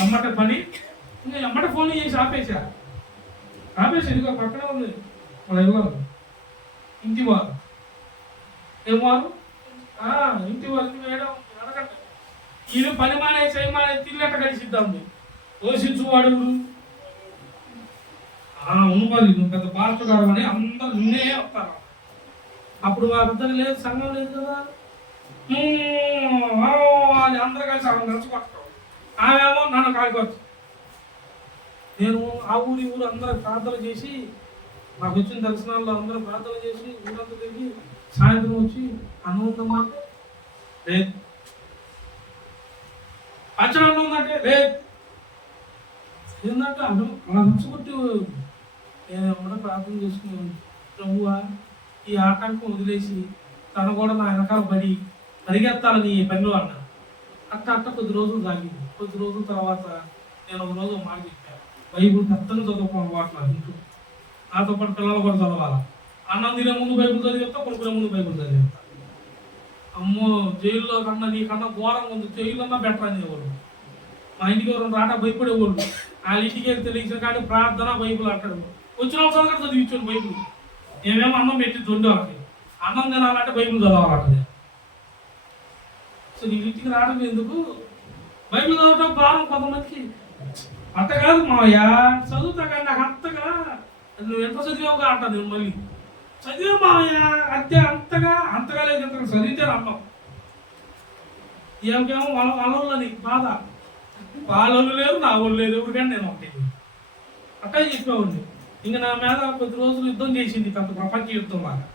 ఎమ్మట పని, ఇంకా ఎమ్మట ఫోన్ చేసి ఆపేసా. ఇదిగో పక్కనే ఉంది మన ఇవ్వాలి ఇంటి వారు. ఏం వారు? ఇంటి వారు వేయడం అడగండి. ఇది పని మానే చేయమానే తిరిగట్ట కలిసిద్దాం. దోషించువాడు ఉన్నది, నువ్వు పెద్ద పాస్టర్ గారు అని అందరూ నిన్నే వస్తారు. అప్పుడు మా పెద్దలు లేదు, సంఘం లేదు కదా, అది అందరూ కలిసి ఆమె నడుచుకొస్తాం. ఆమెమో నన్ను కాలికొచ్చు. నేను ఆ ఊరు అందరూ ప్రార్థన చేసి, నాకు వచ్చిన దర్శనాల్లో అందరూ ప్రార్థన చేసి ఊరంతా తిరిగి సాయంత్రం వచ్చి అన్నం ఉందమ్మా లేదు, పచ్చడి అన్నం ఉందంటే లేదు, ఏంటంటే అన్నం అలా నచ్చుకుంటూ నేను కూడా ప్రార్థన చేసుకున్నాను. ప్రభువా, ఈ ఆటంకం వదిలేసి తను కూడా నా వెనకాల పడి పరిగెత్తాలని ఈ పనిలో అన్నా. అట్ట కొద్ది రోజులు సాగింది. కొద్ది రోజుల తర్వాత నేను ఒక రోజు మాట చెప్పాను, బైబుల్ పెద్దగా చదువుకోవాలి ఇంట్లో, నాతో పాటు పిల్లలు కూడా చదవాలి. అన్నం తినే ముందు బైబుల్ చదివేస్తా, కొడుకునే ముందు బైబుల్ చదివేస్తా. అమ్మో, జైల్లో కన్నా నీకన్నా ఘోరంగా ఉంది, జైల్లో బెటర్ అనేవాళ్ళు. మా ఇంటికి ఎవరు రాట భయపడేవాళ్ళు. వాళ్ళ ఇంటికి వెళ్ళి తెలియచిన కానీ ప్రార్థన బైబుల్ అంటాడు. వచ్చిన అవసరం కూడా చదివించాను బైబుల్. మేమేమో అన్నం పెట్టి దొండి వాళ్ళకి, అన్నం తినాలంటే బైబుల్ చదవాలంటే. సో నీ ఇంటికి రావడం ఎందుకు, బైబిల్ చదవటం ప్రారంభం కొంతమందికి. అంత కాదు మావయ్య, చదువుతా కానీ నాకు అంతగా నువ్వు ఎంత చదివావుగా అంటాను నేను. మళ్ళీ చదివా మావయ్య అంతే, అంతగా లేదు, ఇంతగా చదివితే అన్నాం. ఏమికేమో వాళ్ళని బాధ, వాళ్ళు లేరు, నా వాళ్ళు లేదు, ఎవరికైనా నేను ఒకటి అట్టే చెప్పేవాడిని. ఇంక నా మీద కొద్ది రోజులు యుద్ధం చేసింది, పెద్ద ప్రపంచ యుద్ధం లాగా.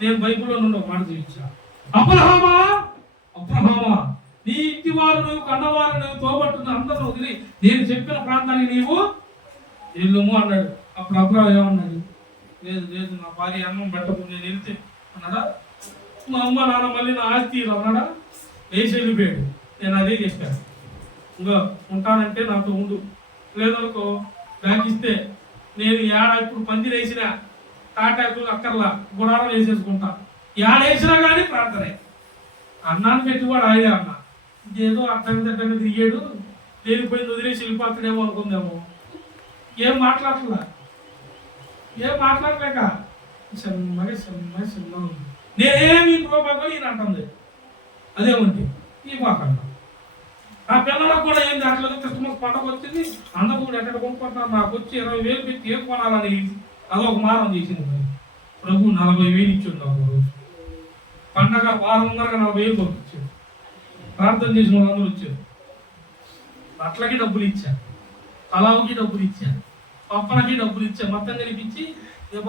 నేను బైబిల్లో నుండి ఒక మాట చూపించా, అబ్రహామా నీ ఇంటి వారు నువ్వు కన్నవారు నువ్వు తోబట్టున్న అందరూ వదిలి నేను చెప్పిన ప్రాంతానికి నీవు వెళ్ళము అన్నాడు. అప్పుడు అబ్రహాం ఏమన్నాడు, లేదు నా భార్య అన్నం పెట్టకు, నేను వెళ్తే అన్నాడా. మా అమ్మ నాన్న మళ్ళీ నా ఆస్తి అన్నాడా, వేసి వెళ్ళిపోయాడు. నేను అదే చెప్పాను, ఇంకా ఉంటానంటే నాతో ఉండు, లేదనుకో బ్యాంక్ ఇస్తే నేను ఇప్పుడు పందిరి వేసినా తాటాకు అక్కర్లా గుడారం వేసేసుకుంటా, వేసినా కానీ ప్రార్థనే. అన్నాన్ని పెట్టుబడి ఆయనే అన్న, ఏదో అర్థంగా తిరిగాడు, లేనిపోయింది వదిలేసి వెళ్ళిపోతాడేమో అనుకుందేమో. ఏం మాట్లాడలేక చిన్నగా ఉంది. నేనేమి రూపాయలు ఈయన అంటుంది, అదేమంటే ఈ పాకండి. ఆ పిల్లలకు కూడా ఏం దాంట్లో క్రిస్మస్ పండుగ వచ్చింది, అందరూ కూడా ఎక్కడ కొనుక్కుంటున్నారు, నాకు వచ్చి 20,000 పెట్టి ఏం కొనాలని అదొక మారం చేసింది. ప్రభు 40,000 ఇచ్చిండు ఒక రోజు. పండగ వారం ముందరగా 40,000 పంపించాడు. ప్రార్థన చేసిన వాళ్ళందరూ వచ్చారు. బట్టలకి డబ్బులు ఇచ్చారు, తలావుకి డబ్బులు ఇచ్చారు, పప్పనకి డబ్బులు ఇచ్చారు. మొత్తం కనిపించి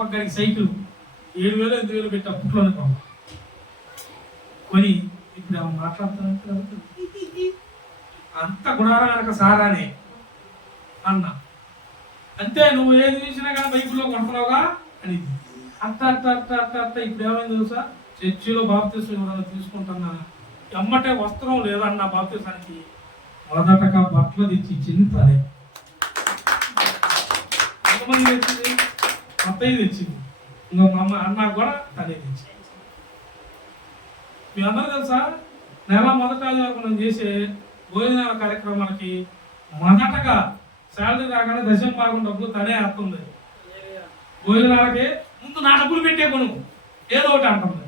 పక్కడికి సైకిల్ 7,000 8,000 పెట్టి అప్పట్లోనే పంప కొని ఇప్పుడు ఏమన్నా మాట్లాడుతున్నట్టు అంత గుడారా కనుక సారానే అన్న. అంతే, నువ్వు ఏది చూసినా కానీ బైబిల్లో కొడుతున్నావుగా అని అట్ట ఇప్పుడు ఏమైంది తెలుసా, చర్చిలో బాప్తిసం ఎవరైనా తీసుకుంటున్నా ఎమ్మటే వస్త్రం లేదన్న బాప్తిసానికి మొదటగా బట్టలు తెచ్చి ఇచ్చింది తనే. ఎంతమంది తెచ్చింది? అత్తయ్య తెచ్చింది. ఇంకా మా అమ్మ అన్న కూడా తనే తెచ్చింది. మీ అందరూ తెలుసా, నెల మొదట మనం చేసే భోజనాల కార్యక్రమానికి మొదటగా శాలరీ రాగానే దశం భాగం డబ్బులు తనే వేస్తుంది. భోజనాలకి ముందు నా డబ్బులు పెట్టే కొను ఏదో ఒకటి అంటుంది.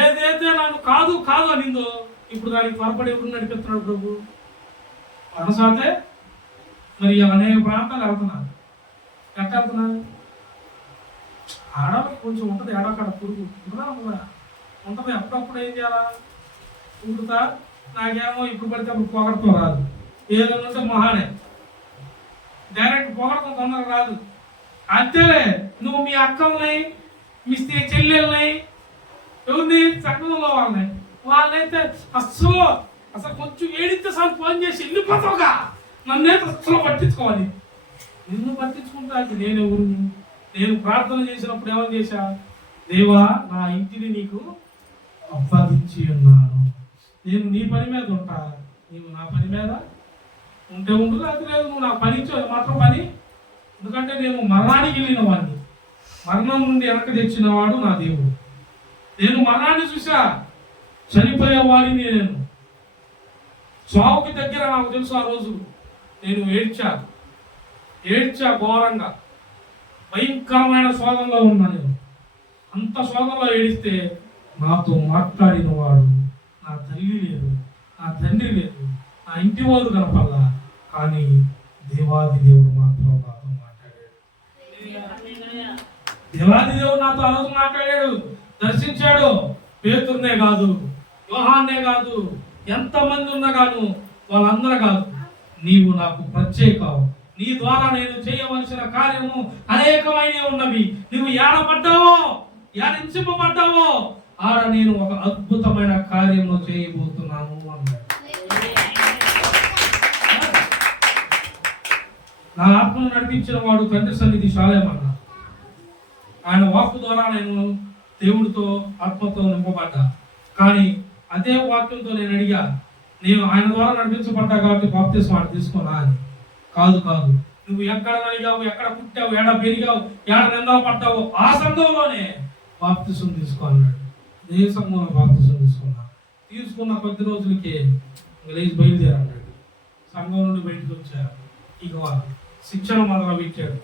ఏదైతే నన్ను కాదు కాదు అనిందో ఇప్పుడు దానికి త్వరపడి ఎవరు నడిపిస్తున్నాడు ప్రభు? మనసాతే మరి అనేక ప్రాంతాలు వెళ్తున్నారు. ఎక్కడ వెళ్తున్నారు? ఆడవాళ్ళకి కొంచెం ఉంటుంది, ఏడవకాడ పురుగు ఉంటుంది. అప్పుడప్పుడు ఏం చేయాలా? పురుగుతా నాకేమో ఇప్పుడు పడితే అప్పుడు పొగడతో రాదు. ఏదైనా ఉంటే మొహానే డైరెక్ట్ పొగడతో తొందరగా రాదు. అంతేలే, నువ్వు మీ అక్కల్ని మీ చెల్లెల్ని ఎవరిని సంఘంలో వాళ్ళైతే అసలు కొంచెం ఏడితే సార్ ఫోన్ చేసి వెళ్ళిపోతావుగా, నన్నైతే అసలు పట్టించుకోవాలి. నిన్ను పట్టించుకుంటా నేను ఎవరు? నేను ప్రార్థన చేసినప్పుడు ఏమని చేశా? దేవా, నా ఇంటిని నీకు అప్పగించి ఉన్నాను. నేను నీ పని మీద ఉంటా, నీవు నా పని మీద ఉంటే ఉండు, అది లేదు. నువ్వు నా పని మాత్రం పని. ఎందుకంటే నేను మరణానికి వెళ్ళిన వాడిని, మరణం నుండి వెనక తెచ్చిన వాడు నా దేవుడు. నేను మరణాన్ని చూసా, చనిపోయేవాడిని. నేను చావుకి దగ్గర నాకు తెలుసు. ఆ రోజు నేను ఏడ్చా ఘోరంగా. భయంకరమైన శోధనలో ఉన్నా నేను. అంత శోధనలో ఏడిస్తే నాతో మాట్లాడిన వాడు నా తల్లి లేదు, నా తండ్రి లేదు, నా ఇంటి వారు కనపల్లా. కానీ దేవాది దేవుడు మాత్రం నాతో మాట్లాడాడు. దేవాది దేవుడు నాతో ఆ రోజు మాట్లాడాడు, దర్శించాడు. పేతురునే కాదు, యోహాన్నే కాదు, ఎంతమంది ఉన్నా కాదు, వాళ్ళందరూ కాదు, నీవు నాకు ప్రత్యేకం. నీ ద్వారా నేను చేయవలసిన కార్యము అనేకమైన ఉన్నవి. నువ్వు ఏడపడ్డావో, ఏడించబడ్డావో, ఆడ నేను ఒక అద్భుతమైన కార్యము చేయబోతున్నాను అన్నాడు. నా ఆత్మను నడిపించిన వాడు తండ్రి సన్నిధి శాలేమన్నా. ఆయన వాక్కు ద్వారా నేను దేవుడితో ఆత్మతో నింపబడ్డా. కానీ అదే వాక్యంతో నేను అడిగా, నేను ఆయన ద్వారా నడిపించబడ్డా కాబట్టి బాప్తిస్మం వాడు తీసుకున్నా అని. కాదు, నువ్వు ఎక్కడ అడిగావు, ఎక్కడ పుట్టావు, ఎక్కడ పెరిగావు, ఎక్కడ నిందలు పడ్డావు, ఆ సంఘంలోనే బాప్తిస్మం తీసుకో అన్నాడు. ఏ సంఘంలో బాప్తిస్మం తీసుకున్న కొద్ది రోజులకే లేచి బయలుదేరన్నాడు. సంఘం నుండి బయటకు వచ్చారు. ఇక శిక్షణ మొదలుపెట్టాడు,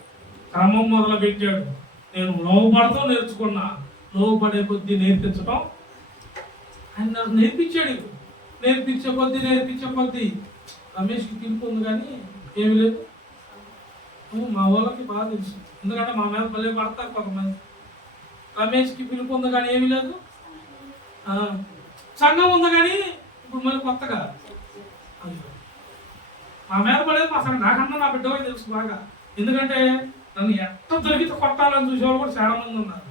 క్రమం మొదలుపెట్టాడు. నేను లోపడుతూ నేర్చుకున్నా. లోపడే కొద్దీ నేర్పించడం ఆయన నేర్పించాడు. నేర్పించే కొద్దీ రమేష్కి పిలుపు ఉంది కానీ ఏమి లేదు. మా వాళ్ళకి బాగా తెలుసు, ఎందుకంటే మా మీద భలే పడతారు కొంతమంది. రమేష్కి పిలుపు ఉంది కానీ ఏమి లేదు, సంఘం ఉంది కానీ ఇప్పుడు మళ్ళీ కొత్తగా మా మీద పడేది. మా సంఘం నాకన్నా నా బిడ్డ కూడా తెలుసు బాగా. ఎందుకంటే నన్ను ఎంత దొరికితే కొట్టాలని చూసేవాళ్ళు కూడా చాలా మంది ఉన్నారు.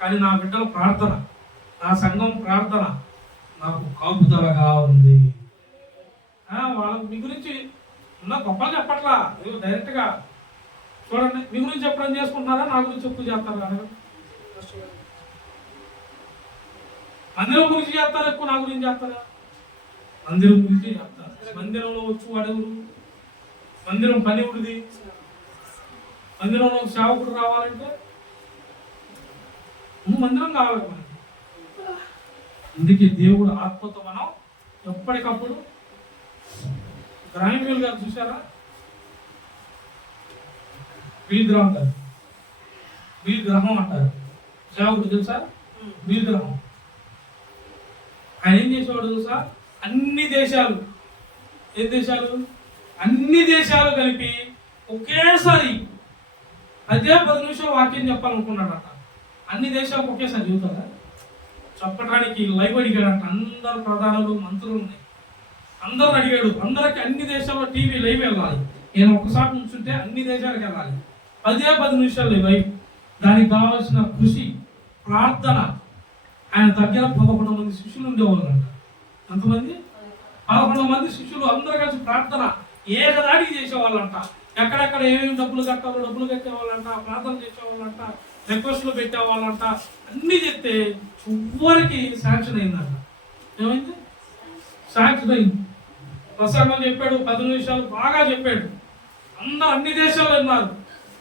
కానీ నా బిడ్డల ప్రార్థన, నా సంఘం ప్రార్థన నాకు కాపుదలగా ఉంది. వాళ్ళకి మీ గురించి ఉన్న గొప్పలు చెప్పట్లా, డైరెక్ట్గా చూడండి. మీ గురించి ఎప్పుడైనా చేసుకుంటున్నారా? నా గురించి ఎప్పుడు చేస్తారా? మందిరం గురించి చేస్తారా? ఎక్కువ నా గురించి చేస్తారా? మందిరం గురించి చేస్తారు. మందిరంలో వచ్చి వాడెవరు? మందిరం పని ఉడిది. మందిరంలో సేవకుడు రావాలంటే మందిరం కావాలి మనకి. అందుకే దేవుడు ఆత్మతో మనం ఎప్పటికప్పుడు గ్రామీణ గారు చూసారా? వీగ్రహం గారు, వీగ్రహం అంటారు సేవకుడు తెలుసా? వీగ్రహం ఆయన ఏం చేసేవాడు తెలుసా? అన్ని దేశాలు, అన్ని దేశాలు కలిపి ఒకేసారి అదే 10 నిమిషాలు వాక్యం చెప్పాలనుకున్నాడట. అన్ని దేశాలకు ఒకేసారి చెబుతారా? చెప్పడానికి లైవ్ అడిగాడంట. అందరు ప్రధానులు, మంత్రులు ఉన్నాయి, అందరూ అడిగాడు. అందరికి అన్ని దేశాల్లో టీవీ లైవ్ వెళ్ళాలి. నేను ఒకసారి నుంచుంటే అన్ని దేశాలకు వెళ్ళాలి. అదే 10 నిమిషాలు లైవ్. దానికి కావాల్సిన కృషి, ప్రార్థన. ఆయన దగ్గర 11 మంది శిష్యులు ఉండేవాళ్ళు అంట. ఎంతమంది? 11 మంది శిష్యులు అందరూ కలిసి ప్రార్థన ఏకదాడికి చేసేవాళ్ళంట. ఎక్కడెక్కడ ఏమేమి డబ్బులు కట్టాలో డబ్బులు కట్టేవాళ్ళంట, ప్రార్థన చేసేవాళ్ళంట, రిక్వెస్ట్లు పెట్టేవాళ్ళంట. అన్ని చెప్తే చివరికి శాంక్షన్ అయిందంట. ఏమైంది? శాంక్షన్ అయింది. ప్రసంగం చెప్పాడు, 10 నిమిషాలు బాగా చెప్పాడు. అందరూ అన్ని దేశాలు ఉన్నారు.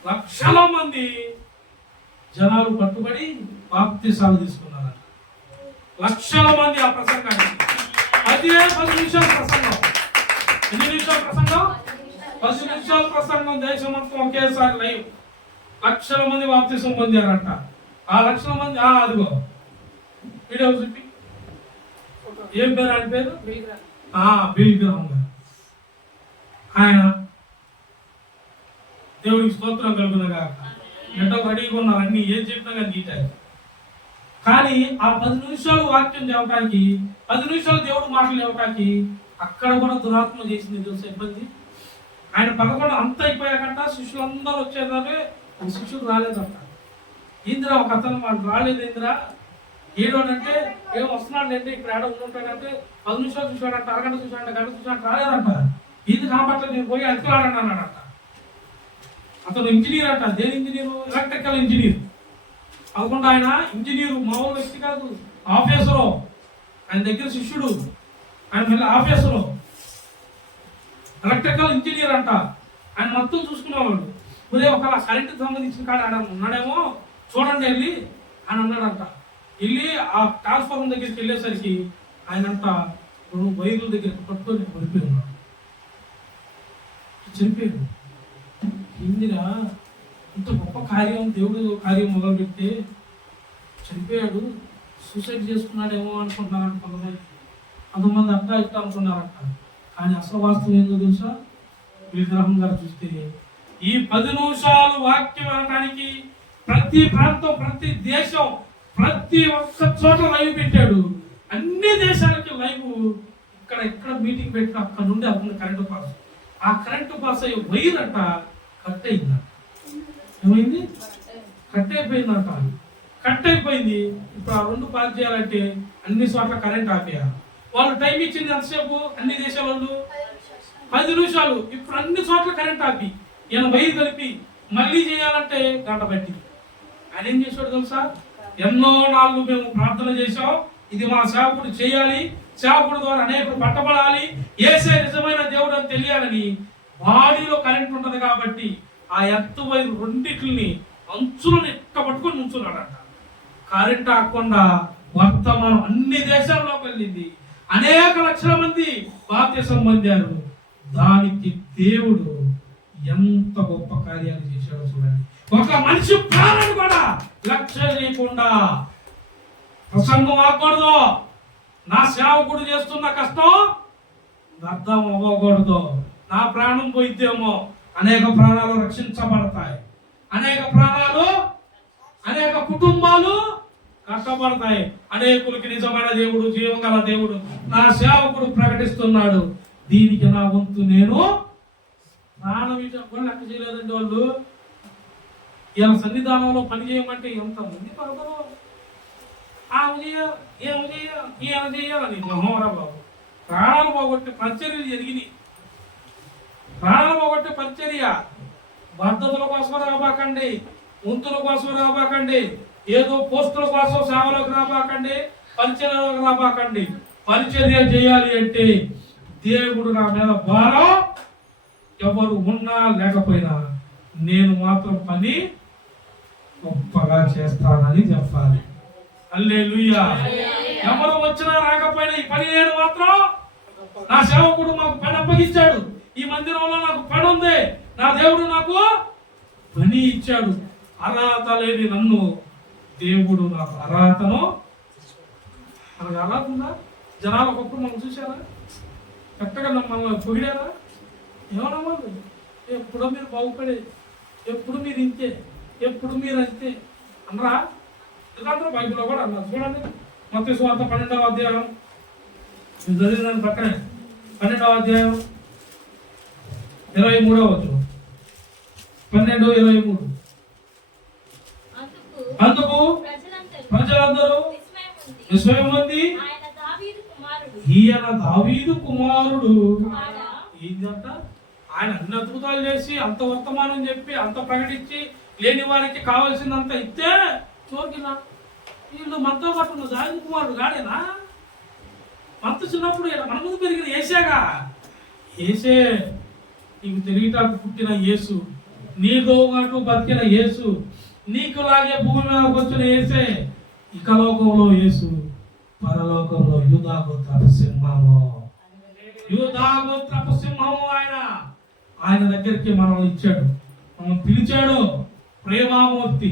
లక్షల మంది జనాలు పట్టుబడి బాప్తిసాలు తీసుకున్నారట. లక్షల మంది ఆ ప్రసంగానికి. అదే 10 నిమిషాల ప్రసంగం. ఎన్ని నిమిషాల ప్రసంగం? 10 నిమిషాల ప్రసంగం. దేశం మొత్తం ఒకేసారి లైవ్. లక్షల మంది బాప్తిసం పొందారంట. ఆ లక్షల మంది అదిగో వీడియో చూపి. ఏం పేరు ఆయన పేరు? బిల్ గ్రహం గారు. ఆయన దేవుడికి స్తోత్రం కలుగునగా. ఎంతో రెడీగా ఉన్నారు, అన్ని ఏం చెప్పినా కానీ గీటారు. కానీ ఆ 10 నిమిషాలు వాక్యం చెప్పడానికి, 10 నిమిషాలు దేవుడు మాటలు చెప్పడానికి అక్కడ కూడా దురాత్మ చేసింది తెలుసా ఇబ్బంది. ఆయన 11 అంత అయిపోయాకంట శిష్యులు అందరూ వచ్చేదాన్ని, శిష్యులు రాలేదంట. ఇందిరా ఒక అతను వాళ్ళు రాలేదు. ఇందిరా ఏడోనంటే ఏం వస్తున్నాడు అంటే ఇక్కడ ఏడో ఉంటాడంటే 10 నిమిషాలు చూసాడంట, అరగంట చూసాడంట, గంట చూసాడంట, రాలేదంట. ఇది కనపట్లేదు, నేను పోయి అతికిలాడని అన్నాడంట. అతను ఇంజనీర్ అంట. దేని ఇంజనీరు? Electrical engineer. కాకుండా ఆయన ఇంజనీరు, మామూలు వ్యక్తి కాదు, ఆఫీసరు. ఆయన దగ్గర శిష్యుడు, ఆయన మళ్ళీ ఆఫీసరు, ఎలక్ట్రికల్ ఇంజనీర్ అంట. ఆయన మొత్తం చూసుకునేవాడు. ఒరే ఒకవేళ కరెంటుకి సంబంధించిన కాడ ఆయన ఉన్నాడేమో చూడండి వెళ్ళి అని అన్నాడంట. వెళ్ళి ఆ ట్రాన్స్ఫార్మర్ దగ్గరికి వెళ్ళేసరికి ఆయనంట 2 వైర్ల దగ్గర పట్టుకొని పడిపోయి ఉన్నాడు, చనిపోయాడు. ఇందిరా ఇంత గొప్ప కార్యం, దేవుడు కార్యం మొదలుపెట్టి చనిపోయాడు, సూసైడ్ చేసుకున్నాడేమో అనుకుంటున్నారంట కొంతమంది. కొంతమంది అంతా ఇట్లా అనుకున్నారంట. కానీ అసలు వాస్తవం ఏందో తెలుసా? విగ్రహం గారు చూస్తే ఈ 10 నిమిషాలు వాక్యం అనడానికి ప్రతి ప్రాంతం, ప్రతి దేశం, ప్రతి ఒక్క చోట లైవ్ పెట్టాడు. అన్ని దేశాలకి లైవ్. ఇక్కడ మీటింగ్ పెట్టిన అక్కడ నుండి అప్పుడు కరెంటు పాస్. ఆ కరెంటు పాస్ అయ్యే వైర్ అంట కట్ అయిందంట. ఏమైంది? కట్ అయిపోయిందంట. కట్ అయిపోయింది. ఇప్పుడు ఆ 2 పాస్ చేయాలంటే అన్ని చోట్ల కరెంట్ ఆపేయాలి. వాళ్ళు టైం ఇచ్చింది ఎంతసేపు? అన్ని దేశాల వాళ్ళు 10 నిమిషాలు. ఇప్పుడు అన్ని చోట్ల కరెంట్ ఆపి ఈయన వైర్ కలిపి మళ్ళీ చేయాలంటే గంట పట్టింది. ఆయన ఏం చేసాడు తెలుసా? ఎన్నో నాళ్ళు మేము ప్రార్థన చేశాం, ఇది మా సేవకుడు చేయాలి, సేవకుడు ద్వారా అనేకులు పట్టబడాలి, యేసే నిజమైన దేవుడు అని తెలియాలని బాడీలో కరెంట్ ఉంటది కాబట్టి ఆ ఎత్తు వైరు రెండింటిని అంచులను ఎక్క పట్టుకొని నుంచున్నాడంట. కరెంట్ ఆకుండా వర్తమానం అన్ని దేశాల్లోకి వెళ్ళింది. అనేక లక్షల మంది బాప్తిసం పొందారు. దానికి దేవుడు ఎంత గొప్ప కార్యాలు చేశాడో చూడండి. ఒక మనిషి ప్రాణాన్ని కూడా లక్ష్య చేయకుండా ప్రసంగం ఆకూడదు. నా సేవకుడు చేస్తున్న కష్టం అర్థం అవ్వకూడదు. నా ప్రాణం పోయిద్దేమో. అనేక ప్రాణాలు రక్షించబడతాయి, అనేక ప్రాణాలు, అనేక కుటుంబాలు కష్టపడతాయి. అనేకులకి నిజమైన దేవుడు, జీవం గల దేవుడు నా సేవకుడు ప్రకటిస్తున్నాడు. దీనికి నా వంతు నేను ప్రాణం కూడా లెక్క చేయలేదండి. వాళ్ళు ఇలా సన్నిధానంలో పని చేయమంటే ఎంతమంది పడతారు. ఏం చేయాలని మహోరా బాబు. ప్రాణాలు పోగొట్టే పరిచర్యలు జరిగినాయి. ప్రాణాలు పోగొట్టే పరిచర్య. బద్ధతుల కోసం రాబాకండి, వంతుల కోసం రాబాకండి, ఏదో పోస్టుల కోసం సేవలోకి రాబాకండి, పరిచర్యలోకి రాబాకండి. పరిచర్య చేయాలి అంటే దేవుడు నా మీద భారం, ఎవరు ఉన్నా లేకపోయినా నేను మాత్రం పని గొప్పగా చేస్తానని చెప్పాలి. హల్లెలూయా. ఎవరు వచ్చినా రాకపోయినా ఈ పని నేను మాత్రం, నా సేవకుడు మాకు పని అప్పగించాడు, ఈ మందిరంలో నాకు పని ఉంది, నా దేవుడు నాకు పని ఇచ్చాడు. అర్హత లేని నన్ను దేవుడు నాకు అర్హతను, మనకు అర్హత ఉందా? జనాలు ఒకప్పుడు మనం చూసారా? కరెక్ట్గా మనల్ని పొగిడారా? ఏమన్నా ఎప్పుడో మీరు బాగుపడే, ఎప్పుడు మీరు ఇంతే, ఎప్పుడు మీరు అంతే అనరా? ఎందుకంటే బైబిల్లో కూడా అన్నారు. చూడండి, మత్తయి సువార్త 12వ అధ్యాయం, నేను చదివిన పక్కనే 12వ అధ్యాయం 23వ వచనం. 12:23. అందుకు ప్రజలందరూ విస్మయం పొంది ఈయన దావీదు కుమారుడు ఏంటంట. ఆయన అన్ని అద్భుతాలు చేసి, అంత వర్తమానం చెప్పి, అంత ప్రకటించి, లేని వారికి కావాల్సిందంత ఇస్తే చోకినా వీళ్ళు మనతో పాటు ఉన్న దావీదు కుమారుడు గాడేనా? మనతో చిన్నప్పుడు మన ముందు పెరిగిన ఏసేగా. ఏసే నీకు తెలియటానికి పుట్టిన యేసు, నీతో పాటు బతికిన యేసు, నీకులాగే భూమి మీదకి వచ్చిన యేసే. ఇకలోకంలో యేసు, పరలోకంలో యూదా గోత్రపు సింహము. యూదా గోత్రపు సింహము ఆయన దగ్గరికి మనల్ని ఇచ్చాడు, మనం పిలిచాడు. ప్రేమామూర్తి,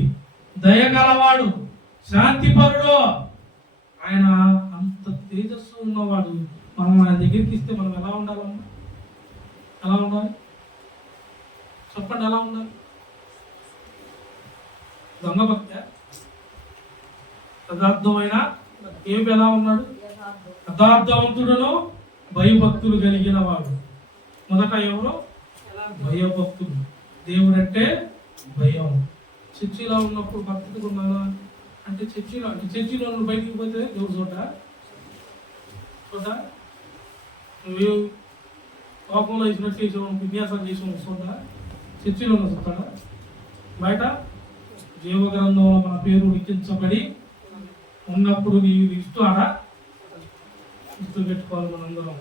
దయగలవాడు, శాంతిపరుడు. ఆయన అంత తేజస్సు ఉన్నవాడు. మనం ఆయన దగ్గరికి ఇస్తే మనం ఎలా ఉండాలమ్మా? ఎలా ఉండాలి చెప్పండి? ఎలా ఉండాలి? దొంగ భక్త, యథార్థమైన ఏమి ఎలా ఉన్నాడు? యథార్థవంతుడును భయభక్తులు కలిగిన వాడు. మొదట ఎవరు? భయభక్తులు. దేవుడు అంటే భయం. చర్చిలో ఉన్నప్పుడు భక్తిగా ఉన్నానా అంటే చర్చిలో నువ్వు బయటికి పోతే దేవుడు చూడ నువ్వు కోపంలో ఇచ్చినట్టు చేసావు, విన్యాసాలు చేసావు చూడ చర్చిలో చూస్తాడా? బయట జీవగ్రంథంలో మన పేరు లిఖించబడి ఉన్నప్పుడు నీకు ఇస్తాడా? గుర్తు పెట్టుకోవాలి. మనందరం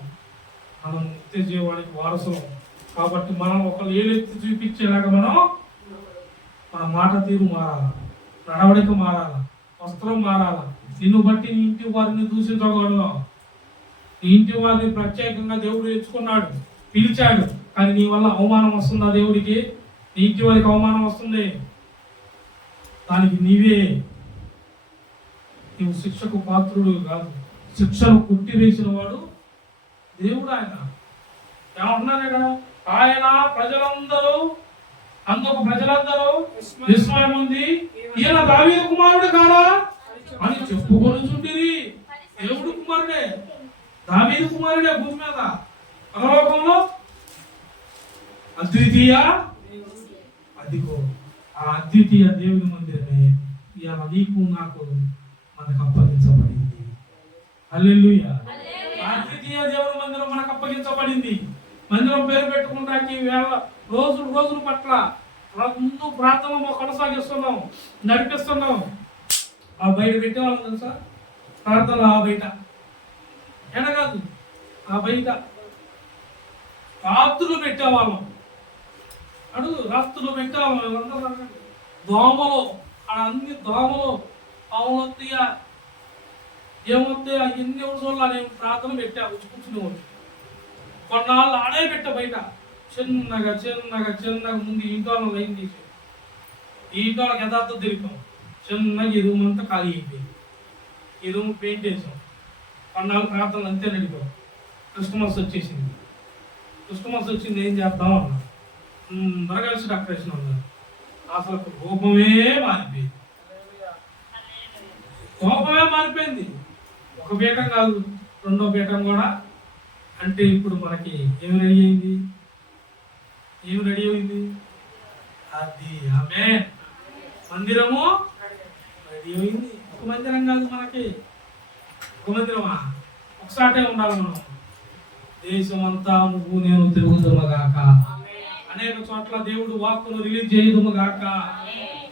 మనం నిత్య జీవానికి వారసులం కాబట్టి మనం ఒకళ్ళు ఏలెత్తి చూపించేలాగా మన మాట తీరు మారాల, నడవడిక మారాల, వస్త్రం మారాల. నిన్ను బట్టి నీ ఇంటి వారిని దూషించకూడదు. నీ ఇంటి వారిని ప్రత్యేకంగా దేవుడు ఎంచుకున్నాడు, పిలిచాడు. కానీ నీ వల్ల అవమానం వస్తుందా దేవుడికి? నీ ఇంటి వారికి అవమానం వస్తుంది, దానికి నీవు శిక్షకు పాత్రుడు కాదు. శిక్షను కొట్టివేసిన వాడు దేవుడు. ఆయన ఏమంటున్నారు ఇక్కడ? ఆయన ప్రజలందరూ విస్మయం ఉంది, ఈయన దావీదు కుమారుడు కాదా అని చెప్పుకొనుచుండిరి. దేవుడు కుమారుడే, దావీదు కుమారుడే. భూమి మీద పరలోకంలో అద్వితీయ, అదిగో ఆ అద్వితీయ దేవుని మందిరమే ఇవాళ నీకు నాకు మనకు అప్పగించబడింది. హల్లెలూయా. అద్వితీయ దేవుని మందిరం మనకు అప్పగించబడింది. మందిరం పేరు పెట్టుకుంటానికి వేళ రోజుల పట్ల ముందు ప్రార్థన కొనసాగిస్తున్నాం, నడిపిస్తున్నాం. ఆ బయట పెట్టేవాళ్ళం తెలుసా? ప్రార్థన ఆ బయట ఎనగాదు, ఆ బయట రాత్రులు పెట్టేవాళ్ళం. అడుగు, రాత్రులు పెట్టేవాళ్ళం. దోమలు, అన్ని దోమలు, పావులొత్తాయా ఏమొత్తాయా ఎన్ని చూడాలి. నేను ప్రార్థన పెట్టా, వచ్చి కూర్చునేవాళ్ళు. కొన్నాళ్ళు ఆడే పెట్ట బయట చిన్నగా ముందు ఇంట్లో లైన్ తీసి ఈ ఇంట్లోకి యథార్థం తిరిగాం. చిన్నగా ఈ రూమ్ అంతా ఖాళీ అయిపోయింది. ఈ రూమ్ పెయింట్ వేసాం. కొన్నాళ్ళు ప్రార్థనలు అంతే నడిపాం. క్రిస్టమస్ వచ్చేసింది. క్రిస్టమస్ వచ్చింది, ఏం చేద్దాం అన్నా. అందరూ కలిసి డెకరేషన్ ఉన్నారు. అసలు రూపమే మారిపోయింది. కోపమే మారిపోయింది. ఒక పీఠం కాదు, రెండో పీఠం కూడా. అంటే ఇప్పుడు మనకి ఏమి రెడీ అయింది? అది ఆమేన్. మందిరము రెడీ అయింది. ఒక మందిరం కాదు మనకి, ఒక మందిరమా? ఒకసాటే ఉండాలి మనం. దేశం అంతా నువ్వు నేను తిరుగుదుమగాక. అనేక చోట్ల దేవుడు వాక్కును రిలీజ్ చేయదుమగాక.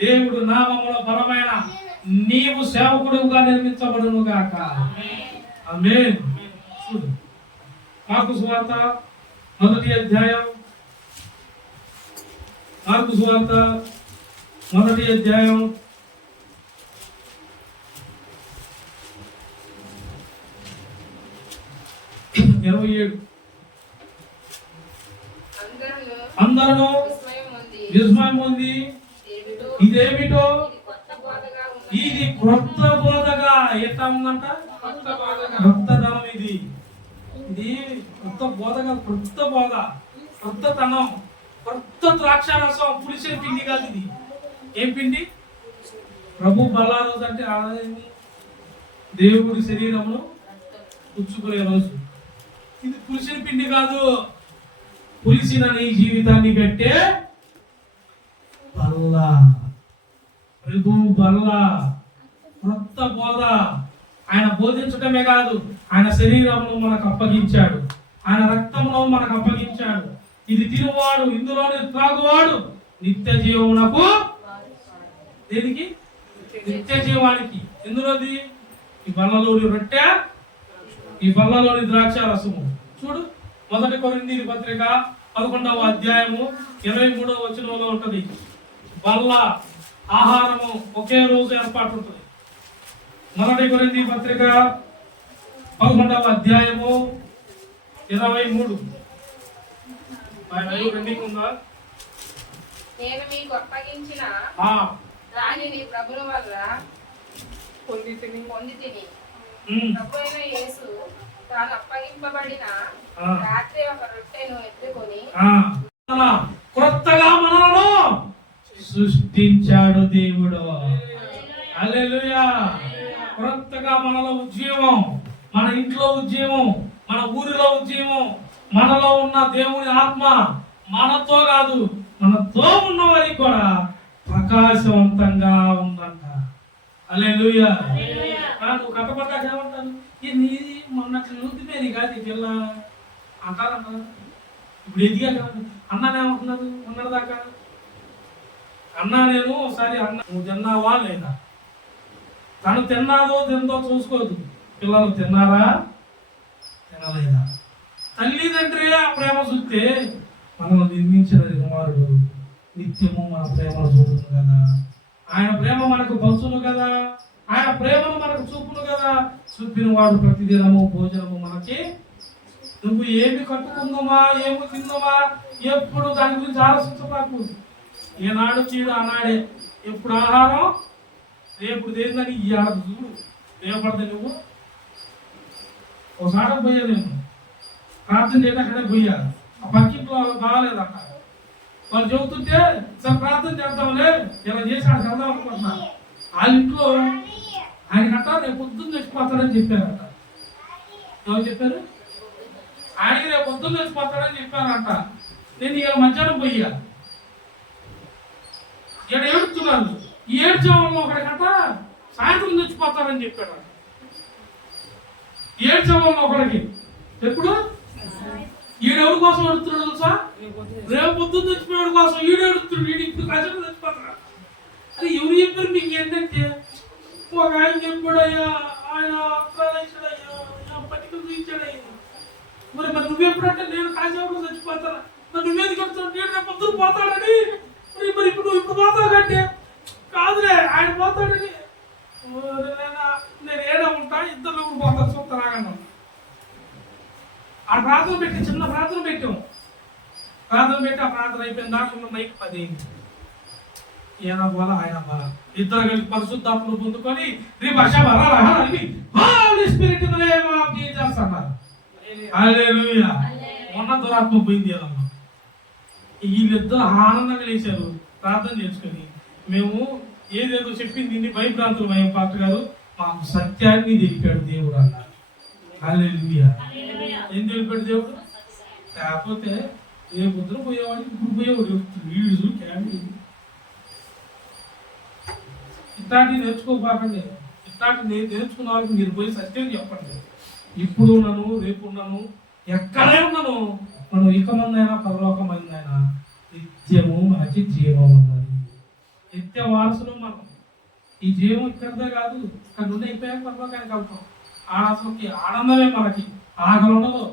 దేవుడు నామములో బలమైన నీవు సేవకుడుగా నిర్మించబడును గాక. ఆమేన్. మార్కు సువార్త 1వ అధ్యాయం, మార్కు సువార్త 1వ అధ్యాయం 27. అందరూ విస్మయం ఉంది. ఇదేమిటో, ఇది క్రొత్త బోధగా. ఎట్లా ఉందంట? క్రొత్తదనం. ఇది కొత్త బోధగా, క్రొత్త బోధ, క్రొత్తతనం, కొత్త ద్రాక్షారసం. పులిసిన పిండి కాదు ఇది. ఏం పిండి? ప్రభు బల్లా రోజు అంటే ఆడేది దేవుడి శరీరమును పుచ్చుకునే రోజు. ఇది పులిసిన పిండి కాదు. పులిసిన నీ జీవితాన్ని పెట్టే బల్లా. ప్రభు బల్లా, క్రొత్త బోధ. ఆయన బోధించటమే కాదు, ఆయన శరీరమును మనకు అప్పగించాడు, ఆయన రక్తమును మనకు అప్పగించాడు. ఇది తినువాడు, ఇందులోని త్రాగువాడు నిత్య జీవమునకు. దేనికి? నిత్య జీవానికి. ఎందులోది? ఈ బల్లలోని రొట్టె, ఈ బల్లలోని ద్రాక్ష రసము. చూడు, 1 కొరింథీయుల పత్రిక 11వ అధ్యాయము 23వ వచనంలో ఉంటది. బల్ల ఆహారము ఒకే రోజు ఏర్పాటు ఉంటుంది. 1 కొరింథీ పత్రిక 11వ అధ్యాయము 23. రెండింగ్ ఉందా? నేను మీకు అప్పగించిన దానిని ప్రభువు వల్ల పొంది తిని ప్రభు అయిన యేసు తాను అప్పగింపబడిన రాత్రి ఒక రొట్టెను ఎత్తుకొని క్రొత్తగా మనలను సృష్టించాడు దేవుడు. హల్లెలూయా. క్రొత్తగా మనలో ఉద్యమం, మన ఇంట్లో ఉద్యమం, మన ఊరిలో ఉద్యమం, మనలో ఉన్న దేవుని ఆత్మ మనతో కాదు మనతో ఉన్న వారికి కూడా ప్రకాశవంతంగా ఉందంట. హల్లెలూయా. నువ్వు కట్టపడ్డాక ఏమంటాను, నీది మొన్నట్లు నూతి మీద కాదు ఈ పిల్ల అంటారంటారు. ఇప్పుడు ఎదిగా కాదు. అన్నానేమంటున్నారు ఉన్నది దాకా? అన్నా నేను ఒకసారి అన్న నువ్వు తిన్నావా లేదా, తను తిన్నాదో తిందో చూసుకోదు. పిల్లలు తిన్నారా తినలేదా? తల్లిదండ్రి ఆ ప్రేమ చూస్తే మనల్ని నిర్మించిన కుమారుడు నిత్యము మన ప్రేమను చూపును కదా, ఆయన ప్రేమ మనకు పంచును కదా, ఆయన ప్రేమను మనకు చూపును కదా. చూపిన వాడు ప్రతిదినము భోజనము మనకి. నువ్వు ఏమి కట్టుకుందామా ఏమి తిందామా ఎప్పుడు దాని గురించి ఆలోచించబాకు. ఏనాడు చీడు ఆనాడే. ఎప్పుడు ఆహారం రేపు దేనిదని ఈ ఆడదు చూడు. రేపడదు. నువ్వు ఒకసారి పోయా, నేను ప్రార్థన చేయడం అక్కడే పోయా. ఆ పక్కింట్లో బాగాలేదట. వాళ్ళు చెబుతుంటే సరే ప్రార్థన చేద్దాంలే ఇలా చేసి ఆడ వెళ్దాం అనుకుంటున్నా. వాళ్ళ ఇంట్లో ఆయనకట రేపు పొద్దున్న తెచ్చిపోతాడని చెప్పారట. ఎవరు చెప్పారు? ఆయన రేపు పొద్దున్న తెచ్చిపోతాడని చెప్పారంట. నేను ఇక మధ్యాహ్నం పోయా. ఇక్కడ ఏడుతున్నాను. ఈ ఏడ్చేవాళ్ళు ఒకడికట సాయంత్రం తెచ్చిపోతారని చెప్పాడు. ఏడ్చేవాళ్ళు ఒకడికి ఎప్పుడు ఈడెవరి కోసం ఎడుతున్నాడు తెలుసా? రేపు పొద్దున్న తెచ్చిపోయాడు కోసం ఈడు ఎడుతున్నాడు. ఈడు ఇప్పుడు ఖచ్చితంగా తెచ్చిపోతాడు. అది ఎవరు చెప్పారు మీకు ఏంటంటే, ఒక ఆయన చెప్పాడయ్యా, ఆయన అయ్యా పట్టికలు చూపించాడయ్యా. మరి నువ్వెప్పుడంటే నేను కాసేపు చచ్చిపోతాను, మరి నువ్వేది కడుతున్నావు? నేను రేపు పొద్దున్న పోతాడని. మరి ఇప్పుడు నువ్వు ఇప్పుడు పోతావు కంటే కాదులే ఆయన పోతాడని. నేను ఏడా ఉంటా, ఇద్దరు పోతా చూస్తాను. ఆ ప్రార్థన పెట్టి చిన్న ప్రార్థన పెట్టాం. ప్రార్థన పెట్టి ఆ ప్రార్థన అయిపోయింది. దాకా నైట్ 10 ఈయన పోలా ఆయన పోలా. ఇద్దరు కలిసి పరిశుద్ధాత్మను పొందుకొని స్పిరిట్ చేస్తున్నారు. హల్లెలూయా. మొన్న దురాత్మ పోయింది. వీళ్ళిద్దరు ఆనందంగా లేచారు ప్రార్థన చేసుకొని. మేము ఏదేదో చెప్పింది ఇన్ని భయభ్రాంతులు అయ్యాం. పాస్టర్ గారు మాకు సత్యాన్ని తెలిపాడు దేవుడు అన్నారు. హల్లెలూయా. ఏం తెలిపాడు దేవుడు? కాకపోతే ఏ పొద్దున పోయేవాడు ఇప్పుడు పోయేవాడు వీడు క్యాబీ. ఇట్లాంటివి నేర్చుకోబాకండి. ఇట్లాంటి నేను నేర్చుకున్న వాళ్ళకి మీరు పోయి సత్యం చెప్పండి. ఇప్పుడు ఉన్నాను, రేపు ఉన్నాను, ఎక్కడే ఉన్నాను, మనం ఇకమందైనా పరలోకమైందైనా నిత్యము మనకి జీవం ఉన్నది. నిత్య వారసులు మనం. ఈ జీవం ఇక్కడదే కాదు, ఇక్కడ నుండి అయిపోయాక పరలోకానికి వెళ్తాం. అసలుకి ఆనందమే మనకి. ఆకలి ఉండదు,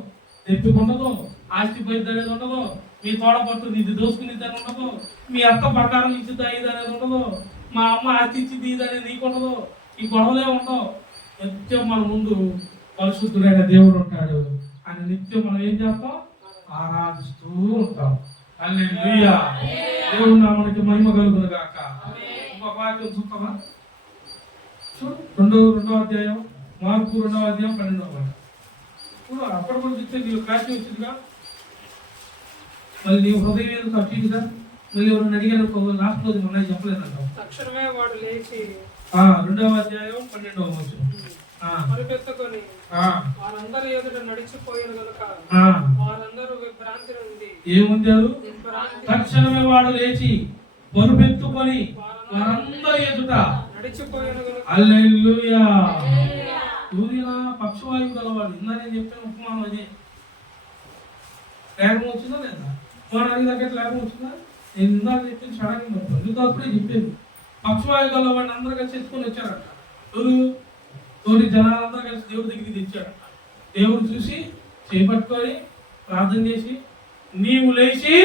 తెప్పిక ఉండదు, ఆస్తి పోయిద్ది అనేది ఉండదు, మీ తోడపట్టు ఇది దోసుకునేది అని ఉండదు, మీ అత్త బంగారం ఇచ్చిద్దా ఇది అనేది ఉండదు, మా అమ్మ ఆస్తి ఇచ్చింది ఇది అనేది నీకు ఉండదు. ఈ గొడవలే ఉండవు. నిత్యం మన ముందు పరిశుద్ధుడైన దేవుడు ఉంటాడు. ఆయన నిత్యం మనం ఏం చేస్తాం? ఆరాధిస్తూ ఉంటాం. హల్లెలూయా. దేవుడు నామమునకి మహిమ కలుగును గాక. ఇంకొక వాక్యం చూస్తామా? చూడు, 2వ అధ్యాయం, మార్కు 2వ అధ్యాయం 12వ మాట. చూడు, అప్పటి కూడా చూస్తే నీకు కాశీ వచ్చిందిగా. మళ్ళీ నీ హృదయం ఎందుకు అట్టిగా? మళ్ళీ ఎవరైనా అడిగారు లాస్ట్ రోజు మొన్న చెప్పలేదంటావు. తక్షణమే వాడు లేచి 2వ అధ్యాయం 12వ వచనం. పరిపెత్తుకొని వారందరూ ఎదుట నడిచిపోయిన కనుక వారందరూ విభ్రాంతి నుండి ఏముంటారు? తక్షణమే వాడు లేచి పరుపెత్తుకొని వారందరూ ఎదుట నడిచిపోయిన కనుక. హల్లెలూయా. సూర్యుల పక్షవాయువు గలవాడు. ఇందా నేను చెప్పిన ఉపమానం అదే. లేఖం వచ్చిందా లేదా? పోవడానికి దగ్గర లేఖం వచ్చిందా? నేను ఇందాక చెప్పిన సడన్గా అప్పుడే చెప్పాను. పక్షవాయువు గలవాడిని అందరూ కలిసి ఎత్తుకొని వచ్చారట. తోటి జనాలందరూ కలిసి దేవుడి దగ్గరికి తెచ్చాడట. దేవుడు చూసి చేపట్టుకొని ప్రార్థన చేసి నీవు లేచి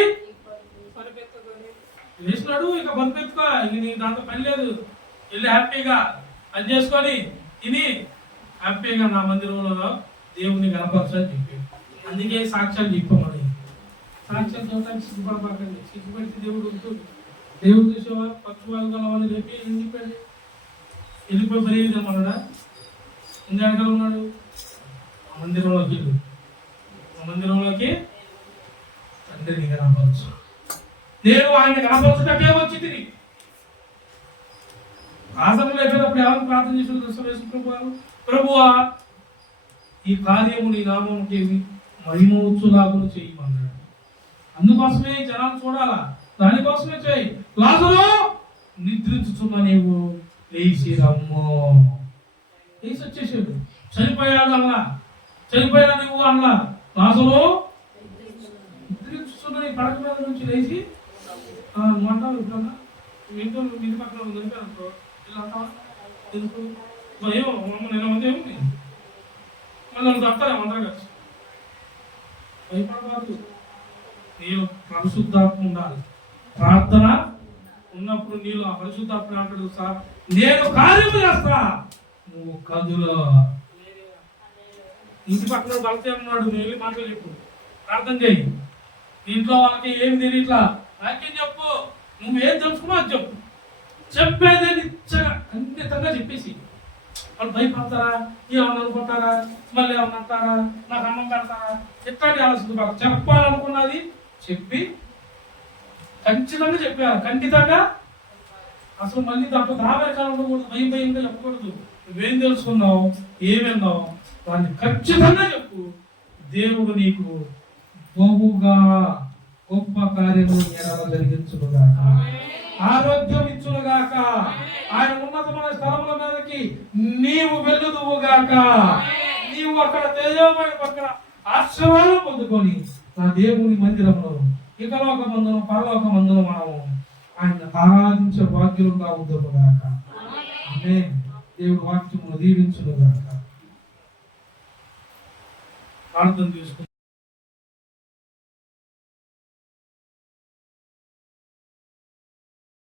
లేచినాడు, ఇక బతుకెత్తుకో, ఇక నీ దాంతో పని లేదు. వెళ్ళి హ్యాపీగా అది చేసుకొని తిని హ్యాపీగా నా మందిరంలో దేవుని కనపరచని చెప్పాడు. అందుకే సాక్ష్యాలు చెప్పమని. సాక్ష్యాలు చూడటానికి సిగ్గుపడబాకండి. సిగ్గుపడితే దేవుడు ఉంటుంది. దేవుడు చూసేవా పక్షవాళ్ళు గలవాళ్ళు చెప్పి ఏం చెప్పాడు? వెళ్ళిపోయి మరి ఏమన్నాడా? ఇంకా ఎక్కడ ఉన్నాడు? ఆ మందిరంలోకి వెళ్ళు. ఆ మందిరంలోకి తండ్రిని కనపరచు. నేను ఆయన కనపరచుటకే వచ్చి తిరిగి ఆసనం అయిపోయినప్పుడు ఎవరు ప్రార్థన చేసిన దర్శనం ప్రభువా ఈ కార్యము నీ నామముకి మహిమోత్సులాగును చేయమన్నాడు. అందుకోసమే జనాలు చూడాలా, దానికోసమే చేయి. లాజరు నిద్రించుచున్న నీవు లేచి రమ్ము. లేచి వచ్చేసాడు. చనిపోయాడు అన్నా, చనిపోయాడు నువ్వు అన్నా. లాజరు నిద్రించుచున్న నీ పడక మీద నుంచి లేచి అంటావు. ఇప్పుడన్నా ఇంట్లో ఇంటి పక్కన దొరికానుకో ఇలా అంటావా? ఎందుకు ఏమో నేను మంది ఏమి మళ్ళీ తప్పుతారా అందరం కలిసి భయపడబాదు. నీలో పరిశుద్ధాత్మ ఉండాలి. ప్రార్థన ఉన్నప్పుడు నీలో ఆ పరిశుద్ధాత్మ అంటాడు, సార్ నేను కార్యము చేస్తా, నువ్వు కదులో. ఇంటి పక్కన బలతే ఉన్నాడు, నువ్వు వెళ్ళి మాటలు చెప్పు, ప్రార్థన చేయి. ఇంట్లో వాళ్ళకి ఏం తెలియట్లా, నాకేం చెప్పు, నువ్వేం తెలుసుకున్నావు అది చెప్పు. చెప్పేదే నిచ్చగా ఖండితంగా చెప్పేసి వాళ్ళు భయపడతారా, ఏమన్నా అనుకుంటారా, మళ్ళీ ఏమన్నా అంటారా, నాకు అన్నం పెడతారా, ఎట్లాంటి ఆలోచన చెప్పాలనుకున్నది చెప్పి ఖచ్చితంగా చెప్పారు. ఖండితంగా అసలు మళ్ళీ దాంట్లో దావేకాలం ఉండకూడదు, భయంగా చెప్పకూడదు. నువ్వేం తెలుసుకున్నావు, ఏమన్నావు దాన్ని ఖచ్చితంగా చెప్పు. దేవుడు నీకు బహుగా గొప్ప కార్యములు జరిగించుగాక, ఆరోగ్యం ఇచ్చునుగాక, ఆయన ఉన్నతమైన స్థలముల మీదకి నీవు వెళ్ళుదువుగాక, నీవు అక్కడ తేజోమయ పక్కన ఆశ్రయాలు పొందుకొని నా దేవుని మందిరంలో ఇకలోక మందును పరలోక మందును మనము ఆయన ఆరాధించే భాగ్యులుగా ఉందముగాక. ఆమేన్. దేవుడు వాక్యమును దీవించునుగాక. ప్రార్థన చేసుకుంటాం.